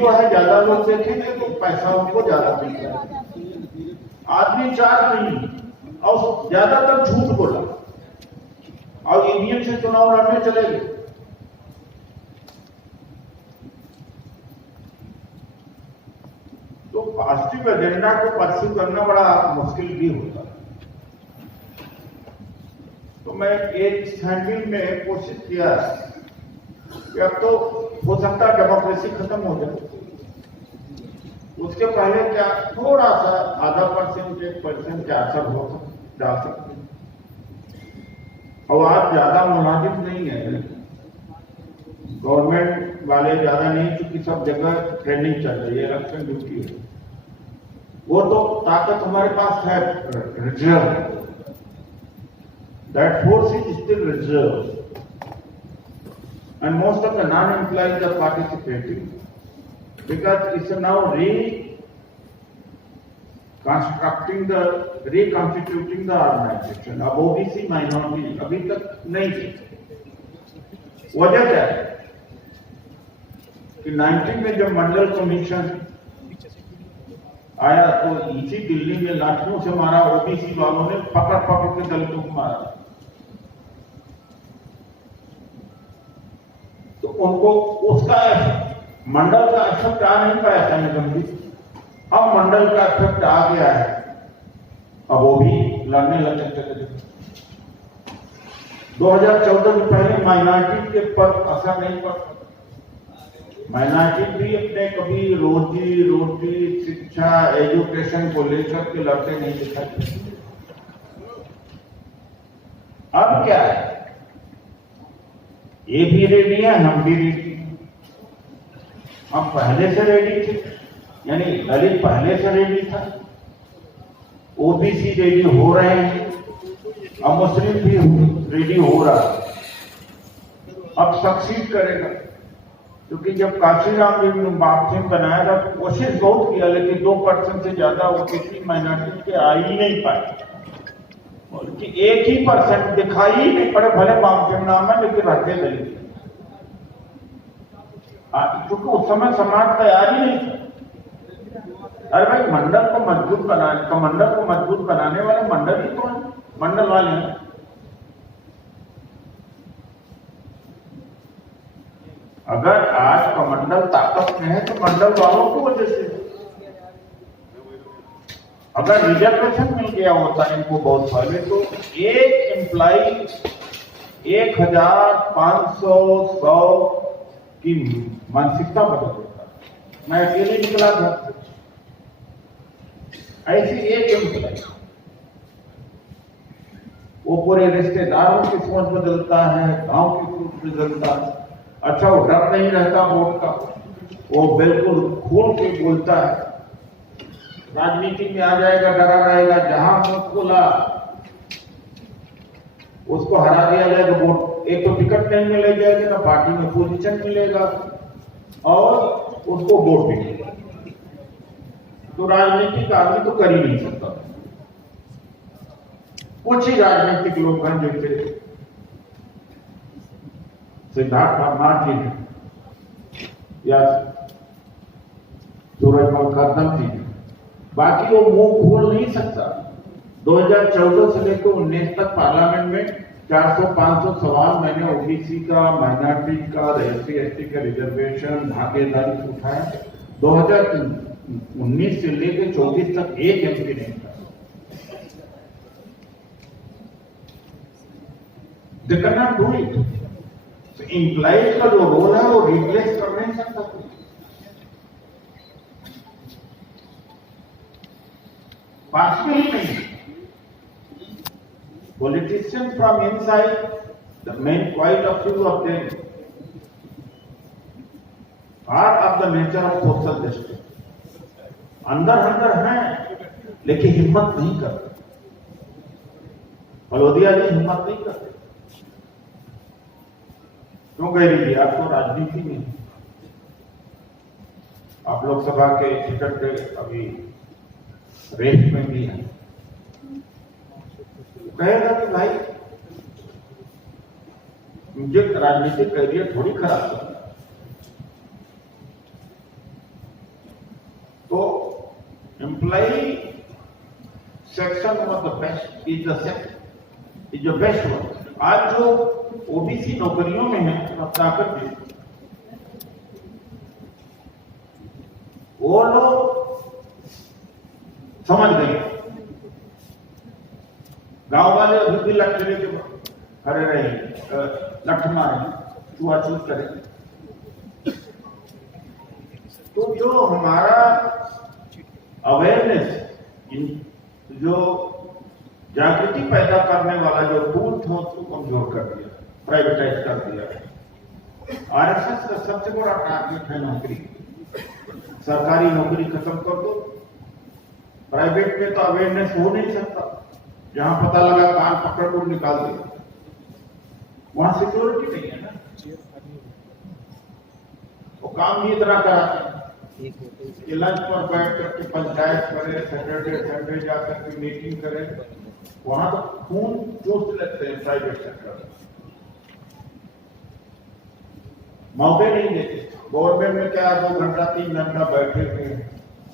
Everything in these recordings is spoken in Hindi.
वीडियो है, ज्यादा लोग देखेंगे तो पैसा उनको ज्यादा मिलता है। आदमी 4 नहीं और ज्यादातर झूठ बोला और ईवीएम से चुनाव लड़ने चले गए। तो पॉजिटिव एजेंडा को परस्यू करना बड़ा मुश्किल भी होता है। तो मैं एक हैंडल में कोशिश किया कि अब तो हो सकता है डेमोक्रेसी खत्म हो जाए, उसके पहले क्या थोड़ा सा आधा परसेंट 1% क्या असर हो जा सकते। और आज ज्यादा मुलाजिम नहीं है, गवर्नमेंट वाले ज्यादा नहीं, क्योंकि सब जगह ट्रेनिंग चल रही है, इलेक्शन ड्यूटी है। वो तो ताकत हमारे पास है, reserve, that force is still reserve and most of the non-employees are participating because it's now reconstituting the organization. अब ओबीसी माइनॉरिटी अभी तक नहीं थी। वजह क्या है कि 19 में जब मंडल कमीशन आया तो इसी दिल्ली में लाठियों से मारा, ओबीसी वालों ने पकड़ पकड़ के दलितों को मारा। तो उनको उसका मंडल का इफेक्ट आ नहीं पाया था निगम भी, अब मंडल का इफेक्ट आ गया है, अब वो भी लड़ने लगे। 2014 के पहले माइनॉरिटी के पर असर नहीं पड़ता। माइनॉरिटी भी अपने कभी रोटी शिक्षा एजुकेशन को लेकर के लड़ते नहीं दिखाते। अब क्या है, ये भी रेडी है, हम भी रेडी। हम पहले से रेडी थे, यानी दलित पहले से रेडी था, ओबीसी रेडी हो रहे हैं, अब मुस्लिम भी रेडी हो रहा है। अब सक्सीड करेगा, क्योंकि जब काशीराम ने बाप सिंह बनाया था तो कोशिश बहुत किया, लेकिन 2% से ज्यादा ओबीसी माइनॉरिटी के आ ही नहीं पाए, कि 1% दिखाई ही नहीं पड़े, भले बाप सिंह नाम है लेकिन रहते दलित। क्योंकि उस समय समाज तैयार ही नहीं था। अरे भाई, मंडल को मजबूत बनाने वाले मंडल ही तो है, मंडल वाले हैं। अगर आज कमंडल ताकत में है तो मंडल वालों की वजह से। अगर रिजर्वेशन मिल गया होता इनको बहुत पहले तो एक एम्प्लॉई 1500 100 की मानसिकता बदल देता। मैं अकेले निकला घर से, ऐसी एक एम्प्लॉई वो पूरे रिश्तेदारों की सोच बदलता है, गांव की सोच बदलता है। अच्छा, वो डर नहीं रहता वोट का, वो बिल्कुल खोल के बोलता है। राजनीति में आ जाएगा, डरा रहेगा, जहां मुंह खोला उसको हरा दिया जाएगा। वोट एक तो टिकट नहीं मिलेगा, ना पार्टी में पोजीशन मिलेगा और उसको वोट भी मिलेगा। तो राजनीतिक आदमी तो कर ही नहीं सकता। कुछ ही राजनीतिक लोग हैं जैसे सिद्धार्थ परमार जी हैं या सूरजमल करदम जी हैं, बाकी वो मुंह खोल नहीं सकता। 2014 से लेकर 19 तक पार्लियामेंट में 400-500 सवाल मैंने ओबीसी का, माइनॉरिटी का, SC/ST का रिजर्वेशन, भागीदारी उठाया। 2019 से लेकर 24 तक एक एमपी नहीं था। They cannot do it. तो एम्प्लॉइज का जो रोल है वो रिप्लेस कर नहीं सकता। पॉसिबल ही नहीं। Politicians from inside, the main quite a few of them are of the nature of social justice. अंदर हैं, लेकिन हिम्मत नहीं करते। बलोदिया जी हिम्मत नहीं करते। क्यों कह रही है? आप तो राजनीति में, आप लोकसभा के टिकट पे अभी रेस में भी हैं। कहेगा कि भाई मुझे राजनीतिक करियर थोड़ी खराब करना, employee section was the best, is the best one. आज जो ओबीसी नौकरियों में है ताकत दी, वो लोग समझ गए। गांव वाले अभी भी लठ लेके खड़े रहे, लठ मारे, छुआछूत करें। तो जो हमारा अवेयरनेस, जो जागृति पैदा करने वाला जो टूल था उसको कमजोर कर दिया, प्राइवेटाइज कर दिया। आरएसएस का सबसे बड़ा टारगेट है नौकरी, सरकारी नौकरी खत्म कर दो। प्राइवेट में तो अवेयरनेस हो नहीं सकता, जहां पता लगा कान पकड़ को निकाल दिया, वहां सिक्योरिटी नहीं है ना। वो काम भी इतना कराते हैं कि लंच पर बैठ करके पंचायत करे, सैटरडे संडे जाकर के मीटिंग करे, वहां तो खून चूस लेते हैं प्राइवेट सेक्टर में, मौके नहीं देते। गवर्नमेंट में क्या 2 घंटा 3 घंटा बैठे हुए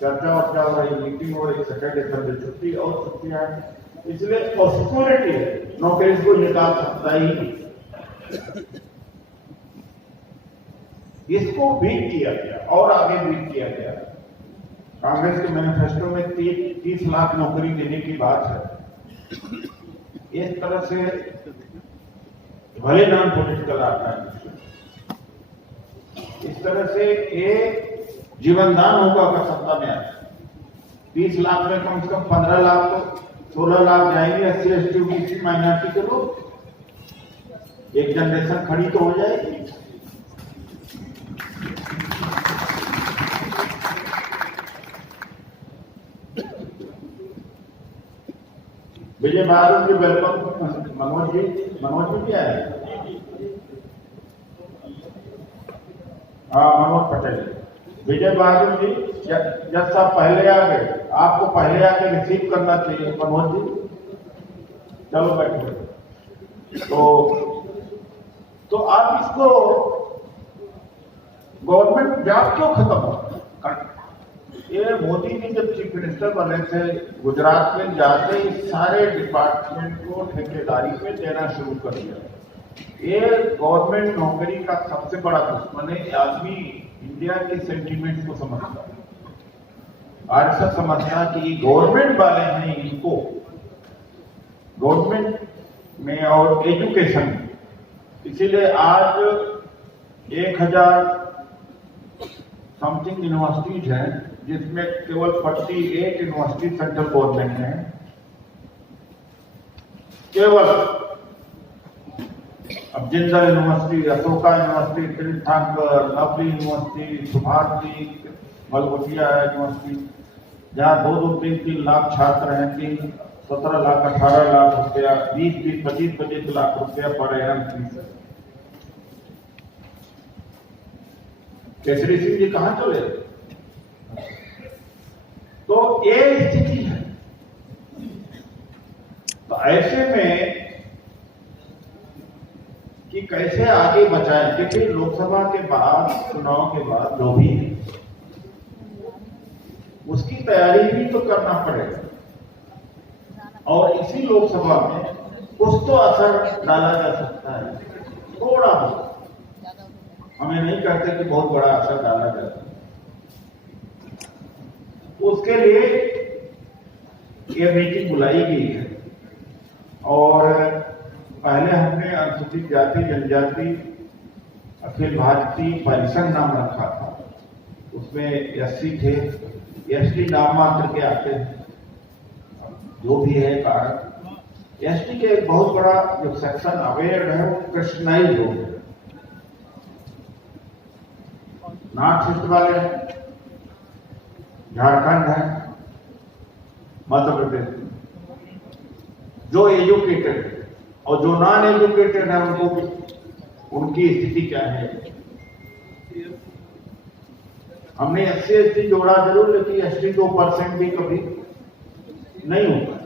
चर्चा वर्चा हो रही, मीटिंग हो रही, सैटरडे संडे छुट्टी और छुट्टियां हैं, इसलिए सिक्योरिटी है, नौकरी को निकाल सकता ही नहीं। इसको बीट किया गया और आगे बीट किया गया। कांग्रेस के मैनिफेस्टो में 30 लाख नौकरी देने की बात है। इस तरह से भले नॉन पॉलिटिकल आता है, इस तरह से एक जीवनदान होगा अगर सत्ता में आए। 30 लाख में कम से कम 15 लाख तो 16 लाख जाएंगे SC ST OBC माइनॉरिटी के लोग, एक जनरेशन खड़ी तो हो जाएगी। विजय बहादुर जी वेलकम। मनोज जी क्या है? हाँ, मनोज पटेल। विजय बहादुर जी जब साहब पहले आ गए, आपको पहले आके रिसीव करना चाहिए। मनोज जी चलो बैठो। तो आप इसको गवर्नमेंट जॉब क्यों खत्म हो? ये मोदी जी जब चीफ मिनिस्टर बने थे, गुजरात में जाते ही सारे डिपार्टमेंट को ठेकेदारी पे देना शुरू कर दिया। ये गवर्नमेंट नौकरी का सबसे बड़ा दुश्मन है। आदमी इंडिया के सेंटीमेंट को समझता है, आरएसएस समझता है कि गवर्नमेंट वाले हैं, इनको गवर्नमेंट में और एजुकेशन में, इसीलिए आज 1000 समथिंग यूनिवर्सिटीज हैं, जिसमें केवल 48 यूनिवर्सिटी सेंट्रल गवर्नमेंट है। केवल अब जिंदल यूनिवर्सिटी, अशोका यूनिवर्सिटी, तीर्थंकर, लवली यूनिवर्सिटी, सुभाषजी मलगोटिया यूनिवर्सिटी, जहाँ 2-3 लाख छात्र हैं, 17 लाख 18 लाख रुपया, 20-25 लाख रुपया पर एनम फीस है। केसरी सिंह जी कहां चले? तो ये स्थिति है। तो ऐसे में कि कैसे आगे बचाएं, क्योंकि लोकसभा के बाद, चुनाव के बाद जो भी है उसकी तैयारी भी तो करना पड़ेगा, और इसी लोकसभा में कुछ तो असर डाला जा सकता है, थोड़ा बहुत। हमें नहीं कहते कि बहुत बड़ा असर डाला जाता है। उसके लिए यह मीटिंग बुलाई गई है, और पहले हमने अनुसूचित जाति जनजाति अखिल भारतीय परिषद नाम रखा था, उसमें SC थे, ST नाम मात्र के आते हैं, जो भी है कारण। ST के एक बहुत बड़ा जो सेक्शन अवेयर है वो क्रिश्चियनाइज हो गया। नॉर्थ ईस्ट वाले हैं, झारखंड है, मध्य प्रदेश, जो एजुकेटेड है और जो नॉन एजुकेटेड है, उनको भी उनकी स्थिति क्या है। हमने SC ST जोड़ा जरूर, लेकिन ST 2% भी कभी नहीं होता।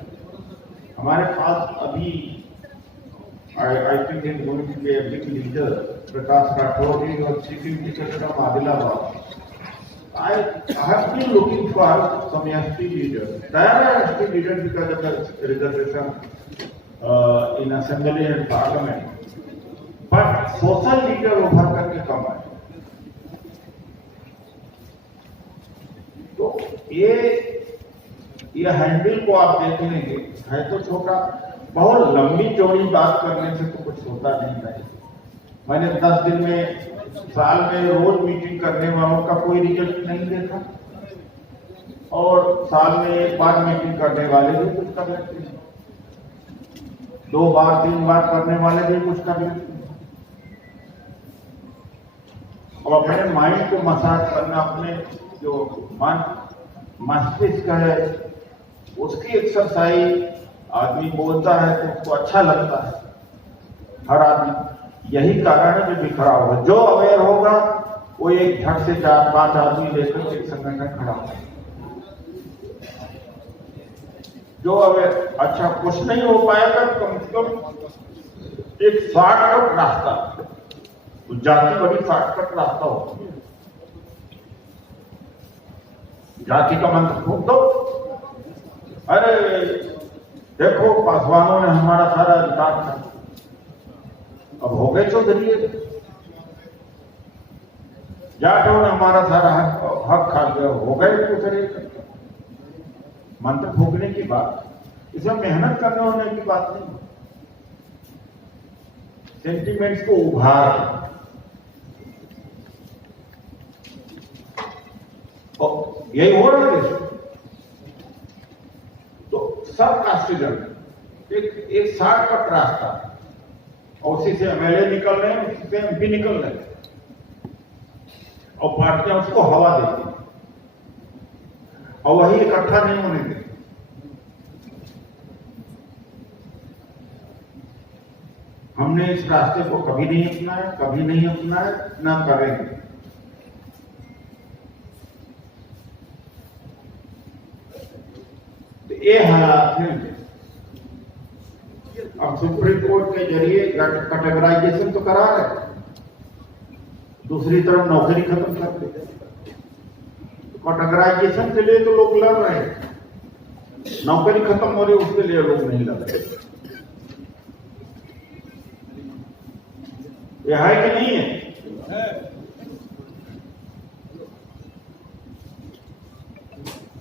हमारे पास अभी I think is going to be a big leader Prakash Rathore ji और chief minister from Adilabad. I have been looking for some ST leaders. There are ST leaders because of the reservation in assembly and parliament. But social leader उभर करके कम है. तो ये हैंडल को आप देख लेंगे, है तो छोटा, बहुत लंबी चौड़ी बात करने से तो कुछ होता नहीं है. मैंने 10 दिन में, साल में रोज मीटिंग करने वालों का कोई रिजल्ट नहीं देखा, और साल में एक बार मीटिंग करने वाले भी कुछ कर लेते हैं, 2 बार 3 बार करने वाले भी कुछ कर लेते हैं. और अपने माइंड को मसाज करना, अपने जो मस्तिष्क है उसकी एक्सरसाइज, आदमी बोलता है तो उसको अच्छा लगता है, हर आदमी. यही कारण है जो बिखरा होगा. जो अवेयर होगा वो एक झट से 4-5 आदमी लेकर एक संगठन खड़ा होगा. जो अवेयर, अच्छा कुछ नहीं हो पाएगा, कम से कम एक शॉर्टकट रास्ता, जाति बड़ी शॉर्टकट रास्ता हो. जाति का मंत्र फूक दो, अरे देखो पासवानों ने हमारा सारा अधिकार था, अब हो गए चौधरी, जाटों ने हमारा सारा हक खा लिया, हो गए दूसरे. मंत्र फूकने की बात, इसमें मेहनत करने होने की बात नहीं. सेंटिमेंट्स को उभार, यही हो रहा है. तो सब कास्टिज्म एक शॉर्टकट रास्ता, और उसी से एमएलए निकल रहे हैं, उसी से एमपी निकल रहे हैं, और पार्टियां उसको हवा देती हैं, और वही इकट्ठा नहीं होने देती. हमने इस रास्ते को कभी नहीं अपनाया, कभी नहीं अपनाया, ना करेंगे. तो ये हालात हैं. अब सुप्रीम कोर्ट के जरिए कैटेगराइजेशन तो करा रहे, दूसरी तरफ नौकरी खत्म कर दे. कैटेगराइजेशन के लिए तो लोग लड़ रहे हैं, नौकरी खत्म हो रही उसके लिए लोग नहीं लड़ रहे. यह है कि नहीं है?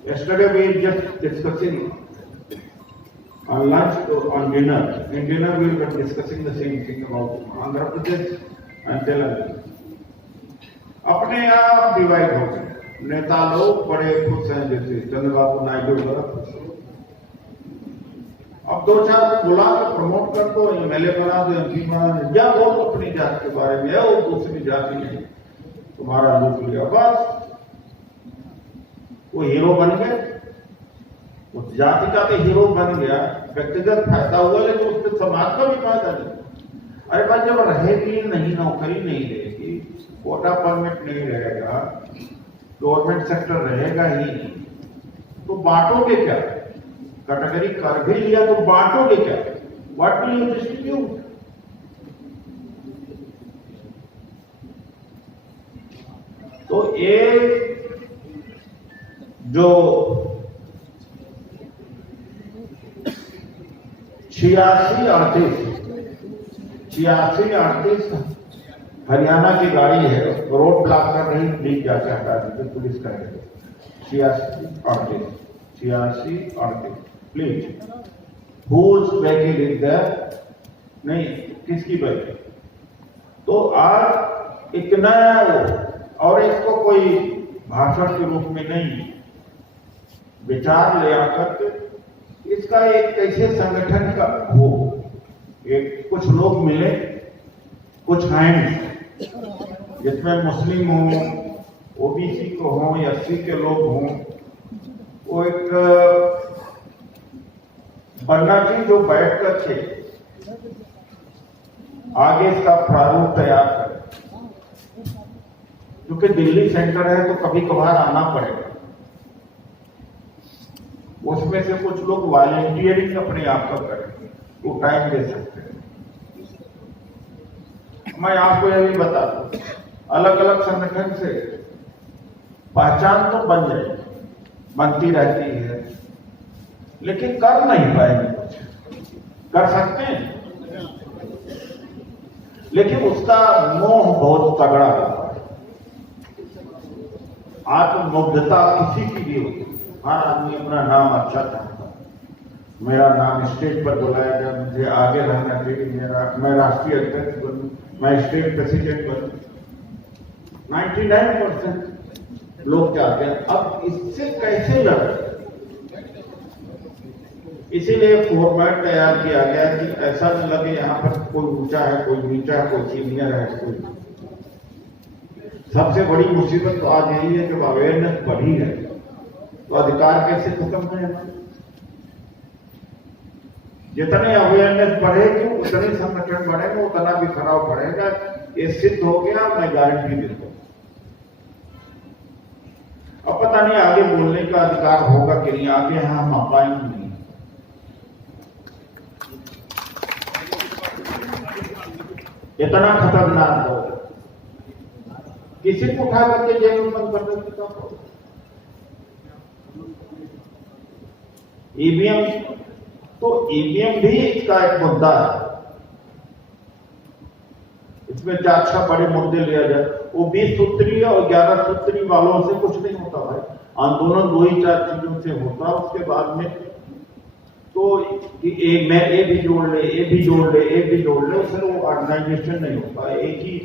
Yesterday we just discussing on lunch or on dinner. In dinner we were discussing the same thing about Andhra Pradesh and Telangana. अपने आप डिवाइड हो गए. नेता लोग बड़े खुश हैं, जैसे चंद्रबाबू नायडू बड़ा खुश है. अब 2-4 को बुला कर प्रमोट कर दो, एमएलए बना दो, एमपी बना दो, या बोल अपनी जात के बारे में, वो दूसरी जाति ने तुम्हारा लूट लिया, बस वो हीरो बन गए. उस जाति का तो हीरो बन गया, व्यक्तिगत फायदा हुआ, लेकिन उसके समाज का भी फायदा नहीं. अरे भाई जब रहेगी नहीं, नौकरी नहीं रहेगी, कोटा परमिट नहीं रहेगा, गवर्नमेंट सेक्टर रहेगा ही नहीं, तो बांटोगे क्या? कैटेगरी कर भी लिया तो बांटोगे क्या? What will you distribute? तो ये जो 86-38 हरियाणा की गाड़ी है, रोड ब्लॉक कर रही, प्लीज जाके हटा दीजिए, पुलिस करेगी. 86-38 please. Whose vehicle is there? नहीं, किसकी बाइक? तो आज इतना, और इसको कोई भाषण के रूप में नहीं, विचार ले आकर के इसका एक कैसे संगठन का हो, एक कुछ लोग मिले, कुछ हैंड जिसमें मुस्लिम हो, ओबीसी को हो, एससी के लोग हों, वो एक बनना चाहिए जो बैठ कर के आगे इसका प्रारूप तैयार करे. क्योंकि दिल्ली सेंटर है तो कभी कभार आना पड़ेगा. उसमें से कुछ लोग वॉलंटियरिंग अपने आप का करेंगे, वो टाइम दे सकते हैं. मैं आपको यह भी बता दूं, अलग अलग संगठन से पहचान तो बन जाएगी, बनती रहती है, लेकिन कर नहीं पाएंगे। कुछ कर सकते हैं लेकिन उसका मोह बहुत तगड़ा होता है। आत्ममुग्धता किसी की भी होती है, हर आदमी अपना नाम अच्छा चाहता है, मेरा नाम स्टेज पर बुलाया जाए, मुझे आगे रहना चाहिए, मैं राष्ट्रीय अध्यक्ष बनूं, मैं स्टेट प्रेसिडेंट बनूं। 99% लोग चाहते हैं। अब इससे कैसे लड़े? इसीलिए फॉर्मेट तैयार किया गया कि ऐसा न लगे यहाँ पर कोई ऊंचा है, कोई नीचा है, कोई सीनियर है, कोई। सबसे बड़ी मुसीबत तो आज यही है कि अवेयरनेस बढ़ी है तो अधिकार कैसे खत्म है? जितने अवेयरनेस बढ़ेगी उतने संगठन बढ़ेगा, उतना भी खराब बढ़ेगा। ये सिद्ध हो गया, मैं गारंटी देता हूं। अब पता नहीं आगे बोलने का अधिकार होगा कि नहीं, आगे हम आ पाएंगे नहीं। इतना खतरनाक हो, किसी को उठा करके जेल में बंद कर देते तो। ईवीएम तो ईवीएम भी इसका एक मुद्दा है, इसमें 4-6 बड़े मुद्दे लिया जाए। वो 20 सूत्री और 11 सूत्री वालों से कुछ नहीं होता भाई, आंदोलन 2-4 चीजों से होता। उसके बाद में तो मैं ये भी जोड़ ले, ये भी जोड़ ले, ये भी जोड़ ले, फिर वो ऑर्गेनाइजेशन नहीं होता। एक ही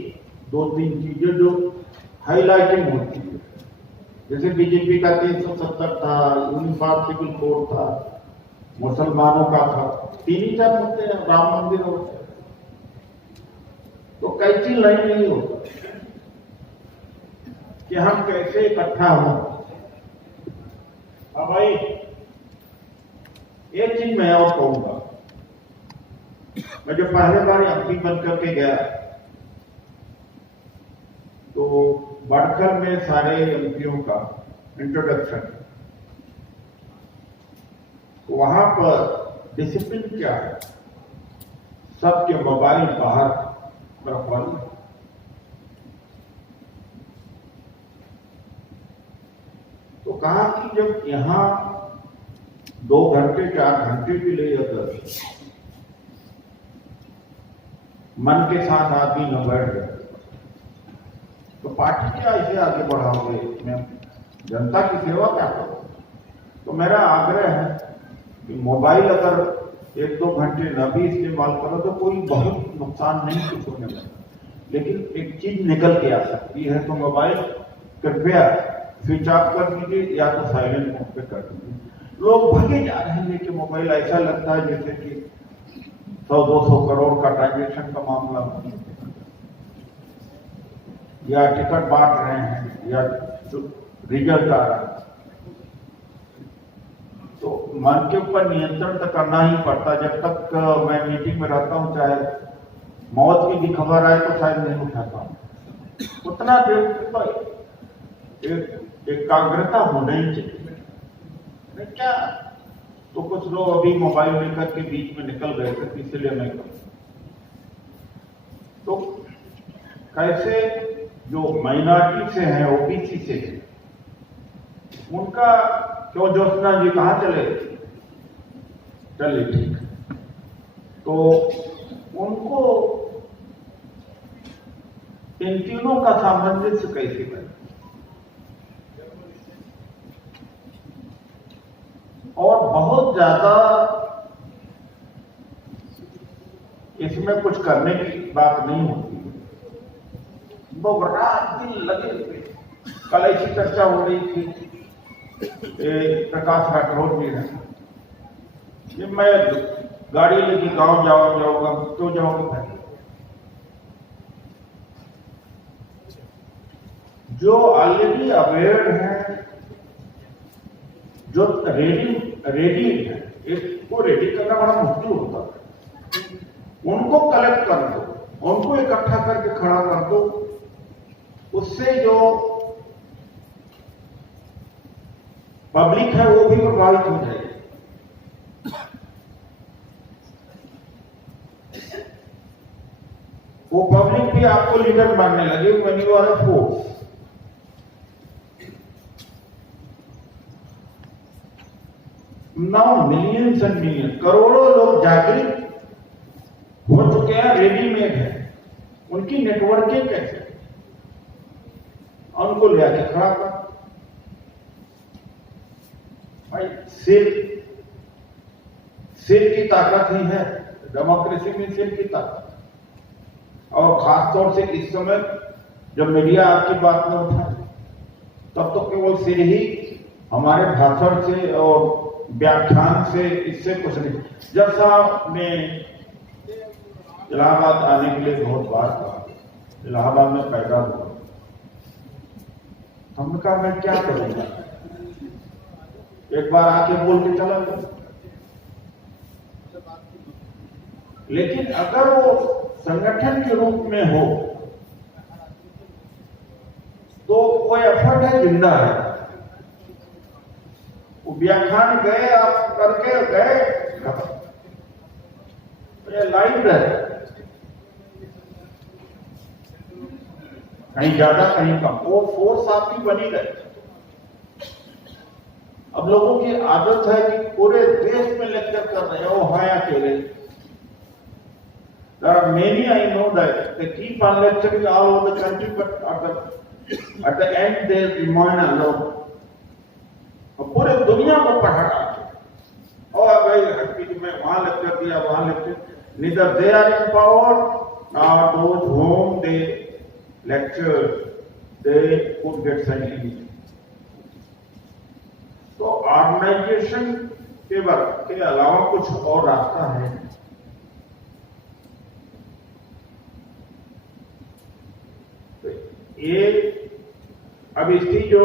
2-3 चीजें जो हाईलाइटिंग होती है, जैसे बीजेपी का 370 था, यूनिफॉर्म सिविल कोड था, मुसलमानों का था, 3-4 मुद्दे हैं, राम मंदिर होता है, तो कैसी लाइन नहीं होता कि हम कैसे इकट्ठा हों। अब भाई एक चीज मैं और कहूंगा, मैं जब पहले बार एमपी बन करके गया तो बड़कर में सारे एमपीओं का इंट्रोडक्शन, तो वहां पर डिसिप्लिन क्या है, सबके मोबाइल बाहर रखवाली। तो कहा कि जब यहां 2 घंटे 4 घंटे के लिए अगर मन के साथ आदमी न बैठ गए तो पार्टी क्या ऐसे आगे बढ़ाओगे? मैं जनता की सेवा क्या करूं? तो मेरा आग्रह है कि मोबाइल अगर 1-2 घंटे न भी इस्तेमाल करो तो कोई बहुत नुकसान नहीं कुछ होने लगा, लेकिन एक चीज निकल के आ सकती है। तो मोबाइल कृपया स्विच ऑफ कर दीजिए या तो साइलेंट मोड पे कर दीजिए। लोग भागे जा रहे हैं कि मोबाइल ऐसा लगता है जैसे कि 100-200 करोड़ का ट्रांजेक्शन का मामला हो, या टिकट बांट रहे हैं या रिजल्ट आ रहा है। तो मन के ऊपर नियंत्रण तो करना ही पड़ता। जब तक मैं मीटिंग में रहता हूं, चाहे मौत की भी खबर आए तो शायद नहीं उठाता हूं। उतना देर एकाग्रता होना ही चाहिए। क्या तो कुछ लोग अभी मोबाइल लेकर के बीच में निकल गए थे, इसलिए मैं तो कैसे जो माइनॉरिटी से हैं, ओबीसी से हैं, उनका क्यों ज्योत्सना जी कहाँ चले? चलिए ठीक, तो उनको इन तीनों का सामंजस्य कैसे करें? और बहुत ज्यादा इसमें कुछ करने की बात नहीं होती है, वो रात दिन लगे हुए। कल ऐसी चर्चा हो रही थी, प्रकाश राठौर जी है कि मैं गाड़ी लेके गांव जाऊंगा, तो जाओगे? जो ऑलरेडी अवेयर है, जो रेडी है, इसको रेडी करना बड़ा मुश्किल होता है। उनको कलेक्ट कर दो, उनको इकट्ठा करके खड़ा कर दो, उससे जो पब्लिक है वो भी प्रभावित हो जाएगी। वो पब्लिक भी आपको लीडर मानने लगे, when you are a force। Now millions and million, करोड़ों लोग जागृत हो चुके हैं, रेडीमेड है। उनकी नेटवर्किंग कैसे, उनको ले आके खड़ा कर भाई। सिर की ताकत ही है डेमोक्रेसी में, सिर की ताकत। और खासतौर से इस समय जब मीडिया आपकी बात में उठा, तब तो केवल सिर ही, हमारे भाषण से और व्याख्यान से इससे कुछ नहीं। जब साहब ने इलाहाबाद आने के लिए बहुत बार कहा, इलाहाबाद में पैदा हुआ, हमने कहा मैं क्या करूंगा, एक बार आके बोल के चला गया। लेकिन अगर वो संगठन के रूप में हो तो कोई एफर्ट है, जिंदा है। वो व्याख्यान गए, आप करके गए, ये लाइव है, कहीं ज्यादा कहीं कम, वो फोर्स आपकी बनी रहे। अब लोगों की आदत है कि पूरे देश में लेक्चर कर रहे हैं, वो हैं अकेले। There are many, I know that they keep on lecturing all over the country, but at the end they remain alone. और पूरे दुनिया को पढ़ा डालते, और भाई हकीकत में वहां लेक्चर दिया, वहां lecture, neither they are empowered nor those whom they lecture they could get anything. तो ऑर्गेनाइजेशन के अलावा कुछ और रास्ता है। ये अब इसकी जो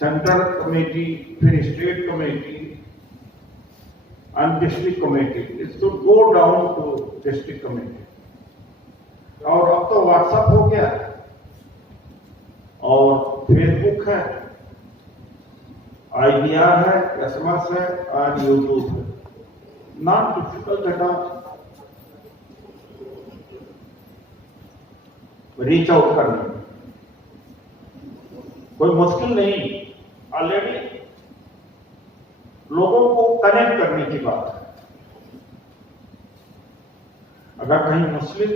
सेंट्रल कमेटी, फिर state committee and district committee, it should go down to district committee. और अब तो व्हाट्सएप हो गया और फेसबुक है, आईडीआर है, एसएमएस है और यूट्यूब है। Not difficult at all reach out करने में, कोई मुश्किल नहीं। ऑलरेडी लोगों को कनेक्ट करने की बात है। अगर कहीं मुस्लिम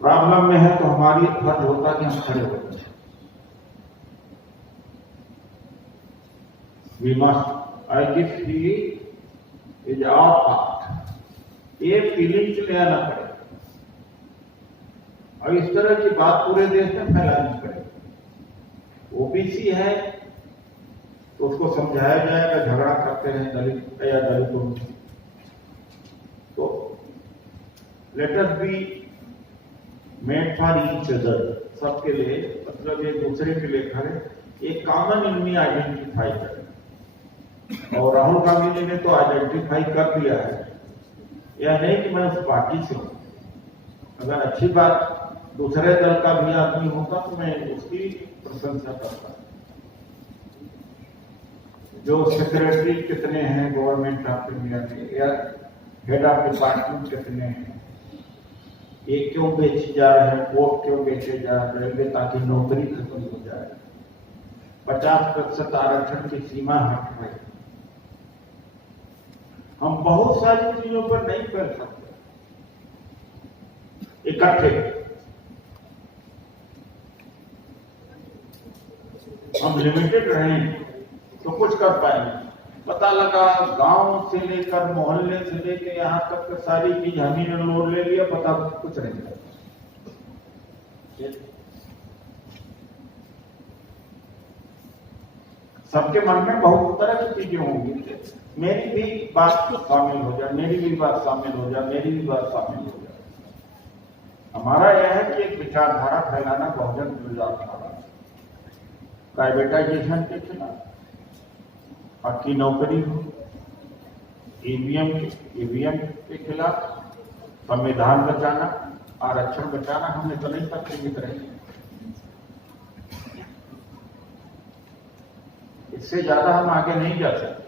प्रॉब्लम में है तो हमारी फर्ज होता है कि हम खड़े होते हैं। We must, I give feel is our part. ये फीलिंग से ले आना पड़ेगा और इस तरह की बात पूरे देश में फैलानी पड़ेगी। ओबीसी है तो उसको समझाया जाएगा, झगड़ा करते हैं दलित या दलितों में, तो let us be made for each other, सबके लिए, मतलब एक दूसरे के लिए खड़े, एक कॉमन इनमी आइडेंटिफाई करें। और राहुल गांधी जी ने तो आइडेंटिफाई कर दिया है, यह नहीं कि मैं उस पार्टी से हूं। अगर अच्छी बात दूसरे दल का भी आदमी होगा तो मैं उसकी प्रशंसा करता हूं। जो सेक्रेटरी कितने हैं गवर्नमेंट ऑफ इंडिया में, या हेड ऑफ डिपार्टमेंट कितने हैं, ये क्यों बेची जा रहे हैं, वोट क्यों बेचे जा रहे हैं, ताकि नौकरी खत्म हो जाए। 50% आरक्षण की सीमा हट रही। हम बहुत सारी चीजों पर नहीं कर सकते इकट्ठे, हम लिमिटेड रहें तो कुछ कर पाएंगे। पता लगा गांव से लेकर मोहल्ले से लेकर यहां तक के सारी चीज हम ही ने लोड ले लिया, पता कुछ नहीं कर। सबके मन में बहुत तरह की चीजें होंगी, मेरी भी बात शामिल हो जाए, मेरी भी बात शामिल हो जाए, मेरी भी बात शामिल हो जाए। हमारा यह है कि एक विचारधारा फैलाना बहुजन विचारधारा, प्राइवेटाइजेशन के खिलाफ, हक की नौकरी हो, ईवीएम के खिलाफ, संविधान बचाना, आरक्षण बचाना, हमने तो नहीं तक सीमित रहेंगे। इससे ज्यादा हम आगे नहीं जा सकते,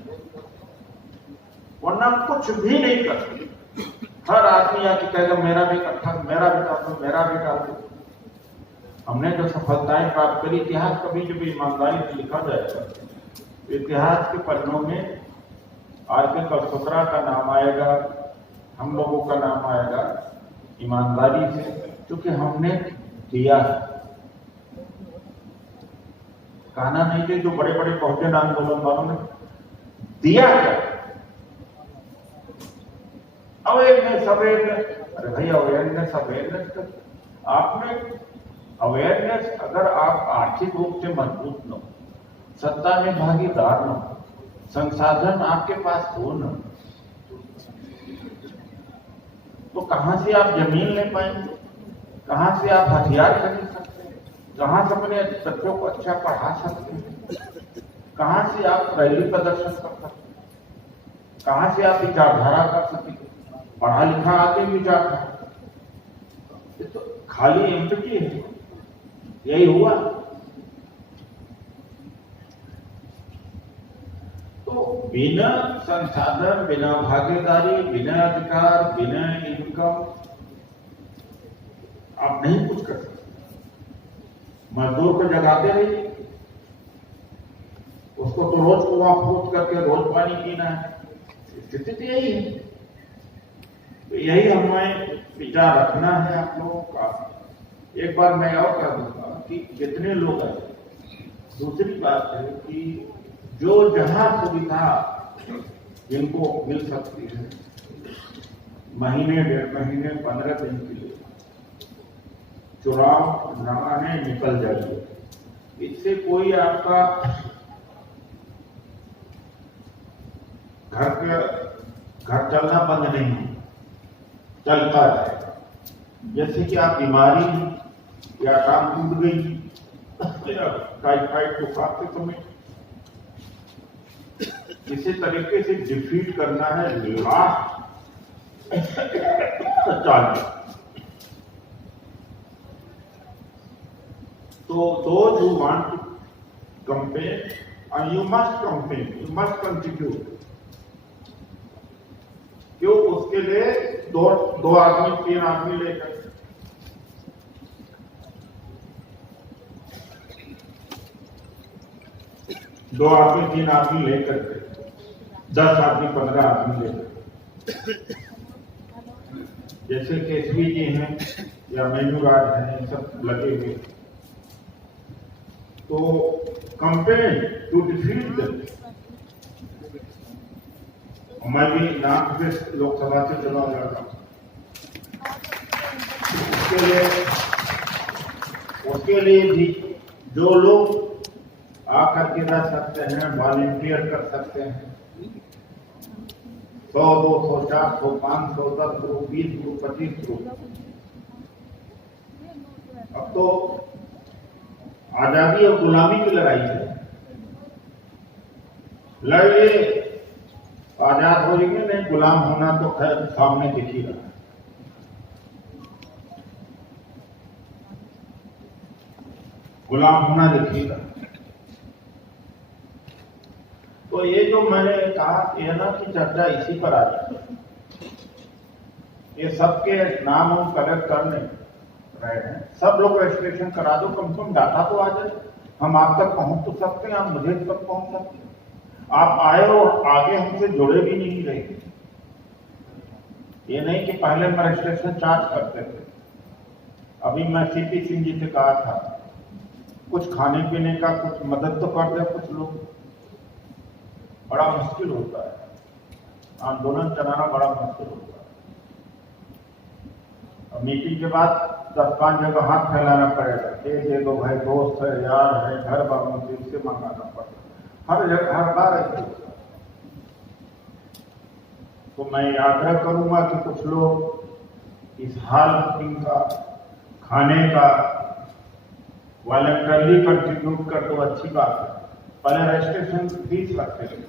वरना कुछ भी नहीं कर सकते। हर आदमी आके कहेगा मेरा भी इकट्ठा, मेरा भी डाल दो, मेरा भी डाल दो। हमने जो सफलताएं प्राप्त करी, इतिहास कभी जब ईमानदारी से लिखा जाएगा इतिहास के पन्नों में आर.के. कलसुत्रा का नाम आएगा, हम लोगों का नाम आएगा ईमानदारी से, क्योंकि हमने दिया है। कहना नहीं कि जो बड़े बड़े बहुजन आंदोलन वालों ने दिया क्या, अवेयरनेस। अरे भाई अवेयरनेस आपने अवेयरनेस, अगर आप आर्थिक रूप से मजबूत न हो, सत्ता में भागीदार न हो, संसाधन आपके पास हो न, तो कहां से आप जमीन ले पाएंगे, कहां से आप हथियार खरीद सकते हैं, कहां से अपने बच्चों को अच्छा पढ़ा सकते हैं, कहां से आप रैली प्रदर्शन कर सकते हैं, कहां से आप विचारधारा कर सकते हैं। पढ़ा लिखा आदमी विचारधारा, ये तो खाली एम्प्टी है। यही हुआ। तो बिना संसाधन, बिना भागीदारी, बिना अधिकार, बिना इनकम आप नहीं कुछ कर सकते। मजदूर को जगाते रहिए, उसको तो रोज कुआं खोद करके रोज पानी पीना है, स्थिति तो यही है। तो यही हमें विचार रखना है आप लोगों का। एक बार मैं और कह दूंगा कि जितने लोग हैं, दूसरी बात है कि जो जहां सुविधा जिनको मिल सकती है, महीने, 1.5 महीने, 15 दिन के लिए चुनाव लगाने निकल जाइए। इससे कोई आपका घर चलना बंद नहीं हो, चलता है। जैसे कि आप बीमारी या टांग टूट गई या टाइफाइड बुखार के समय, इसी तरीके से डिफीट करना है लास्ट 40। तो those who want to campaign, and you must campaign, you must contribute। क्यों? उसके लिए दो आदमी, 3 आदमी लेकर, दो आदमी, 3 आदमी लेकर के, 10 आदमी, 15 आदमी लेकर, जैसे केसरी जी हैं या मेनूराज हैं, सब लगे हुए। तो कंपेन टू डिफीट देम। मैं भी नाम से लोकसभा से चुनाव लड़ रहा हूं। उसके लिए भी जो लोग आकर के रह सकते हैं, वॉलंटियर कर सकते हैं, 100, 200, 400, 500, 10 ग्रुप, 20 ग्रुप, 25 ग्रुप। अब तो आजादी और गुलामी की लड़ाई है। लड़िए, आजाद हो जाएंगे, नहीं गुलाम होना तो खैर सामने दिख ही रहा है। गुलाम होना दिखेगा। तो ये जो मैंने कहा ये ना कि चर्चा इसी पर आ जाए, ये सबके नाम हम कलेक्ट करने रहे हैं। सब लोग रजिस्ट्रेशन करा दो, कम से कम डाटा तो आ जाए, हम आप तक पहुंच तो सकते हैं, आप मुझे तक पहुंच सकते हैं। आप आए और आगे हमसे जुड़े भी नहीं रहे। ये नहीं कि पहले मैं रजिस्ट्रेशन चार्ज करते थे। अभी मैं सीपी सिंह जी से कहा था कुछ खाने पीने का कुछ मदद तो कर दे कुछ लोग। बड़ा मुश्किल होता है, आंदोलन चलाना बड़ा मुश्किल होता है। अब मीटिंग के बाद 10-5 जगह हाथ फैलाना पड़ेगा, दे दो भाई, दोस्त है, यार है, घर वालों से इससे मंगाना पड़ेगा, हर जगह हर बार ऐसे होता है। तो मैं आग्रह करूंगा कि कुछ लोग इस हाल बुकिंग का, खाने का वॉलंटरली कंट्रीब्यूट कर दो, अच्छी बात है। पहले रजिस्ट्रेशन फीस लगते थे,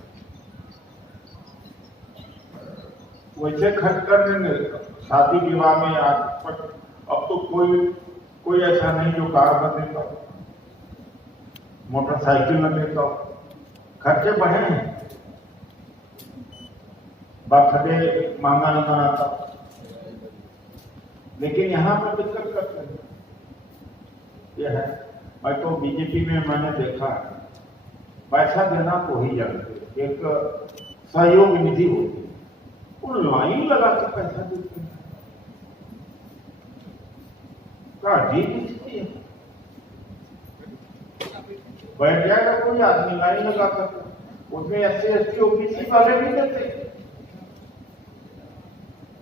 वैसे खर्च कर देंगे शादी विवाह में। अब तो कोई ऐसा नहीं जो कार न देता, मोटरसाइकिल न देता। खर्चे बढ़े हैं, बर्थडे महंगा नहीं मनाता, लेकिन यहां पर दिक्कत करते हैं। यह है, मैं तो बीजेपी में मैंने देखा है पैसा देना को ही जानते, एक सहयोग निधि होती है, वो लाइन लगा के पैसा देते हैं। जी बैठ जाएगा कोई आदमी लाइन लगा कर, उसमें SC ST OBC वाले भी देते,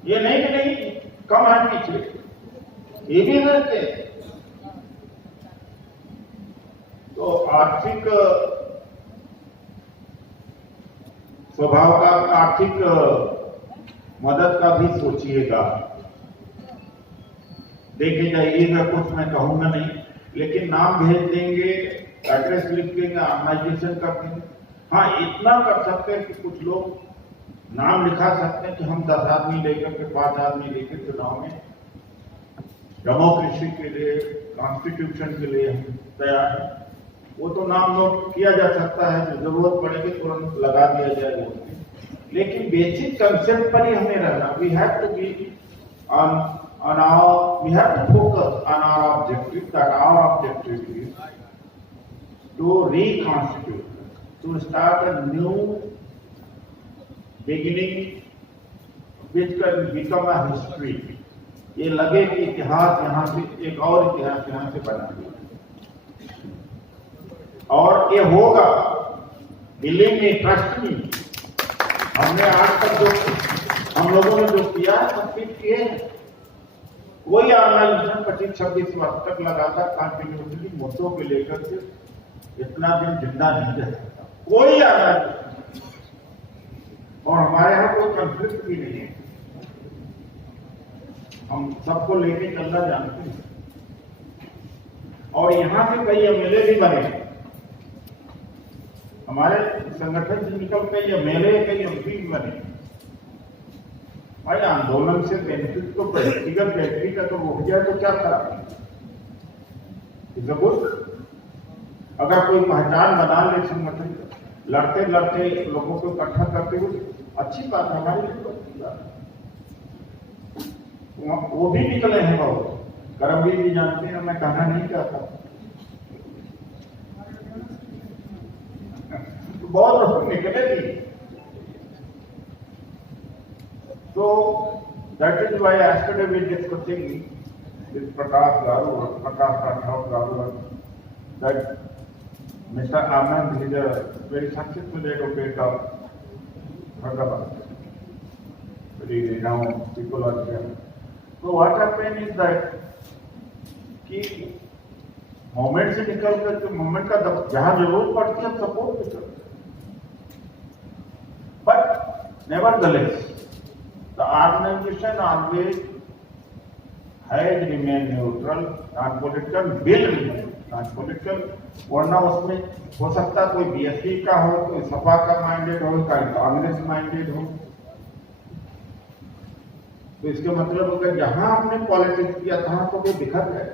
ये नहीं कि नहीं कम है पीछे, ये भी देते। तो आर्थिक स्वभाव का, आर्थिक मदद का भी सोचिएगा, देखे जाइएगा। कुछ मैं कहूंगा नहीं, लेकिन नाम भेज देंगे, एड्रेस लिख देंगे, ऑर्गेनाइजेशन कर देंगे। हाँ, इतना कर सकते हैं कि कुछ लोग नाम लिखा सकते हैं कि हम 10 आदमी लेकर के 5 आदमी लेकर चुनाव में डेमोक्रेसी के लिए, कॉन्स्टिट्यूशन के लिए हम तैयार हैं। वो तो नाम नोट किया जा सकता है, जो जरूरत पड़ेगी तुरंत लगा दिया जाएगा। लेकिन बेसिक कंसेप्ट पर ही हमें रहना। We have to be we have to focus on our objective, that our objective is to reconstitute, to start a new beginning which can become a history. ये लगे कि इतिहास यहाँ से, एक और इतिहास यहाँ से बना दिया, और ये होगा। Believe me, trust me. हमने आज तक जो हम लोगों ने जो किया है सब कुछ किए हैं। कोई ऑर्गेनाइजेशन 25-26 वर्ष तक लगातार कंटिन्यूसली मुद्दों को लेकर के इतना दिन जिंदा नहीं रह सकता, कोई ऑर्गेनाइजेशन। और हमारे यहाँ कोई कंफ्लिक्ट भी नहीं है, हम सबको लेके चलना जानते हैं। और यहाँ से कई MLA भी बने, हमारे संगठन से निकल कई MLA, कई MP भी बने। भाई आंदोलन से बेनिफिट तो व्यक्तिगत व्यक्ति का तो हो गया, तो क्या खराब है? अगर कोई पहचान बना ले संगठन, लड़ते लड़ते लोगों को इकट्ठा करते हुए, अच्छी बात है, हमारी लिए तो अच्छी बात है। वो भी निकले हैं बहुत, करमवीर भी जानते हैं, मैं कहना नहीं चाहता। तो बहुत लोग निकले भी। So that is why yesterday we discussing with Prakash Rathod Garu, that Mr. Anand is a very successful advocate of Hyderabad, very renowned people are here. So what happened is that कि मोमेंट से निकल करके मोमेंट का जहां जरूरत पड़ती है सपोर्ट भी करते, but nevertheless the organization always has remained neutral, non-political, will remain non-political। वरना उसमें हो सकता कोई BSP का हो, कोई सपा का माइंडेड हो, कोई कांग्रेस माइंडेड हो। तो इसके मतलब अगर जहां हमने पॉलिटिक्स किया था तो वो बिखर गए।